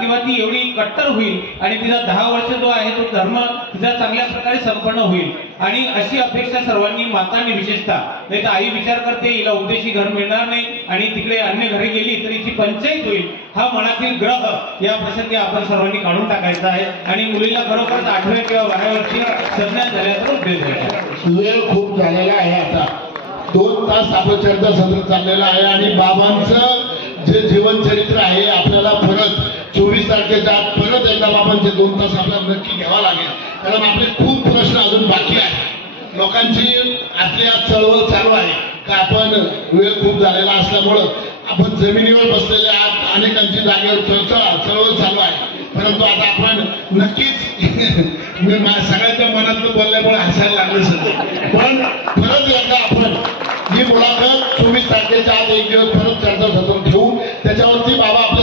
किंवा ती एवढी कट्टर होईल आणि तिचा 10 वर्ष जो आहे तो धर्म तिचा चांगल्या प्रकारे संपन्न होईल. आणि अशी अपेक्षा सर्वांनी, मातांनी विशेषतः, नाही तर आई विचार करते हिला उपदेशी घर मिळणार नाही आणि तिकडे अन्य घरी गेली तर हिची पंचायत होईल. हा मनातील ग्रह या प्रसंगी आपण सर्वांनी काढून टाकायचा आहे आणि मुलीला खरोखरच 8व्या किंवा 12व्या वर्षी संज्ञान झाल्याचा उपदेश द्यायचा. वेळ खूप झालेला आहे. आता 2 तास आपलं चर्चासत्र चाललेलं आहे आणि बाबांचं जे जीवनचरित्र आहे आपल्याला परत 24 तारखेच्या आत परत एकदा बाबांचे 2 तास आपल्याला नक्की घ्यावा लागेल. कारण आपले खूप प्रश्न अजून बाकी आहेत. लोकांची आतल्या चळवळ चालू आहे का आपण वेळ खूप झालेला असल्यामुळं आपण जमिनीवर बसलेले आहात. अनेकांची जागेवर चळवळ चालू आहे. परंतु आता आपण नक्कीच मी सगळ्यांच्या मनातलं बोलल्यामुळे हसायला लागले सध्या. पण परत एकदा आपण ही मुलाखत 24 तारखेच्या आत एक दिवस परत चर्चासत्र ठेवू. त्याच्यावरती बाबा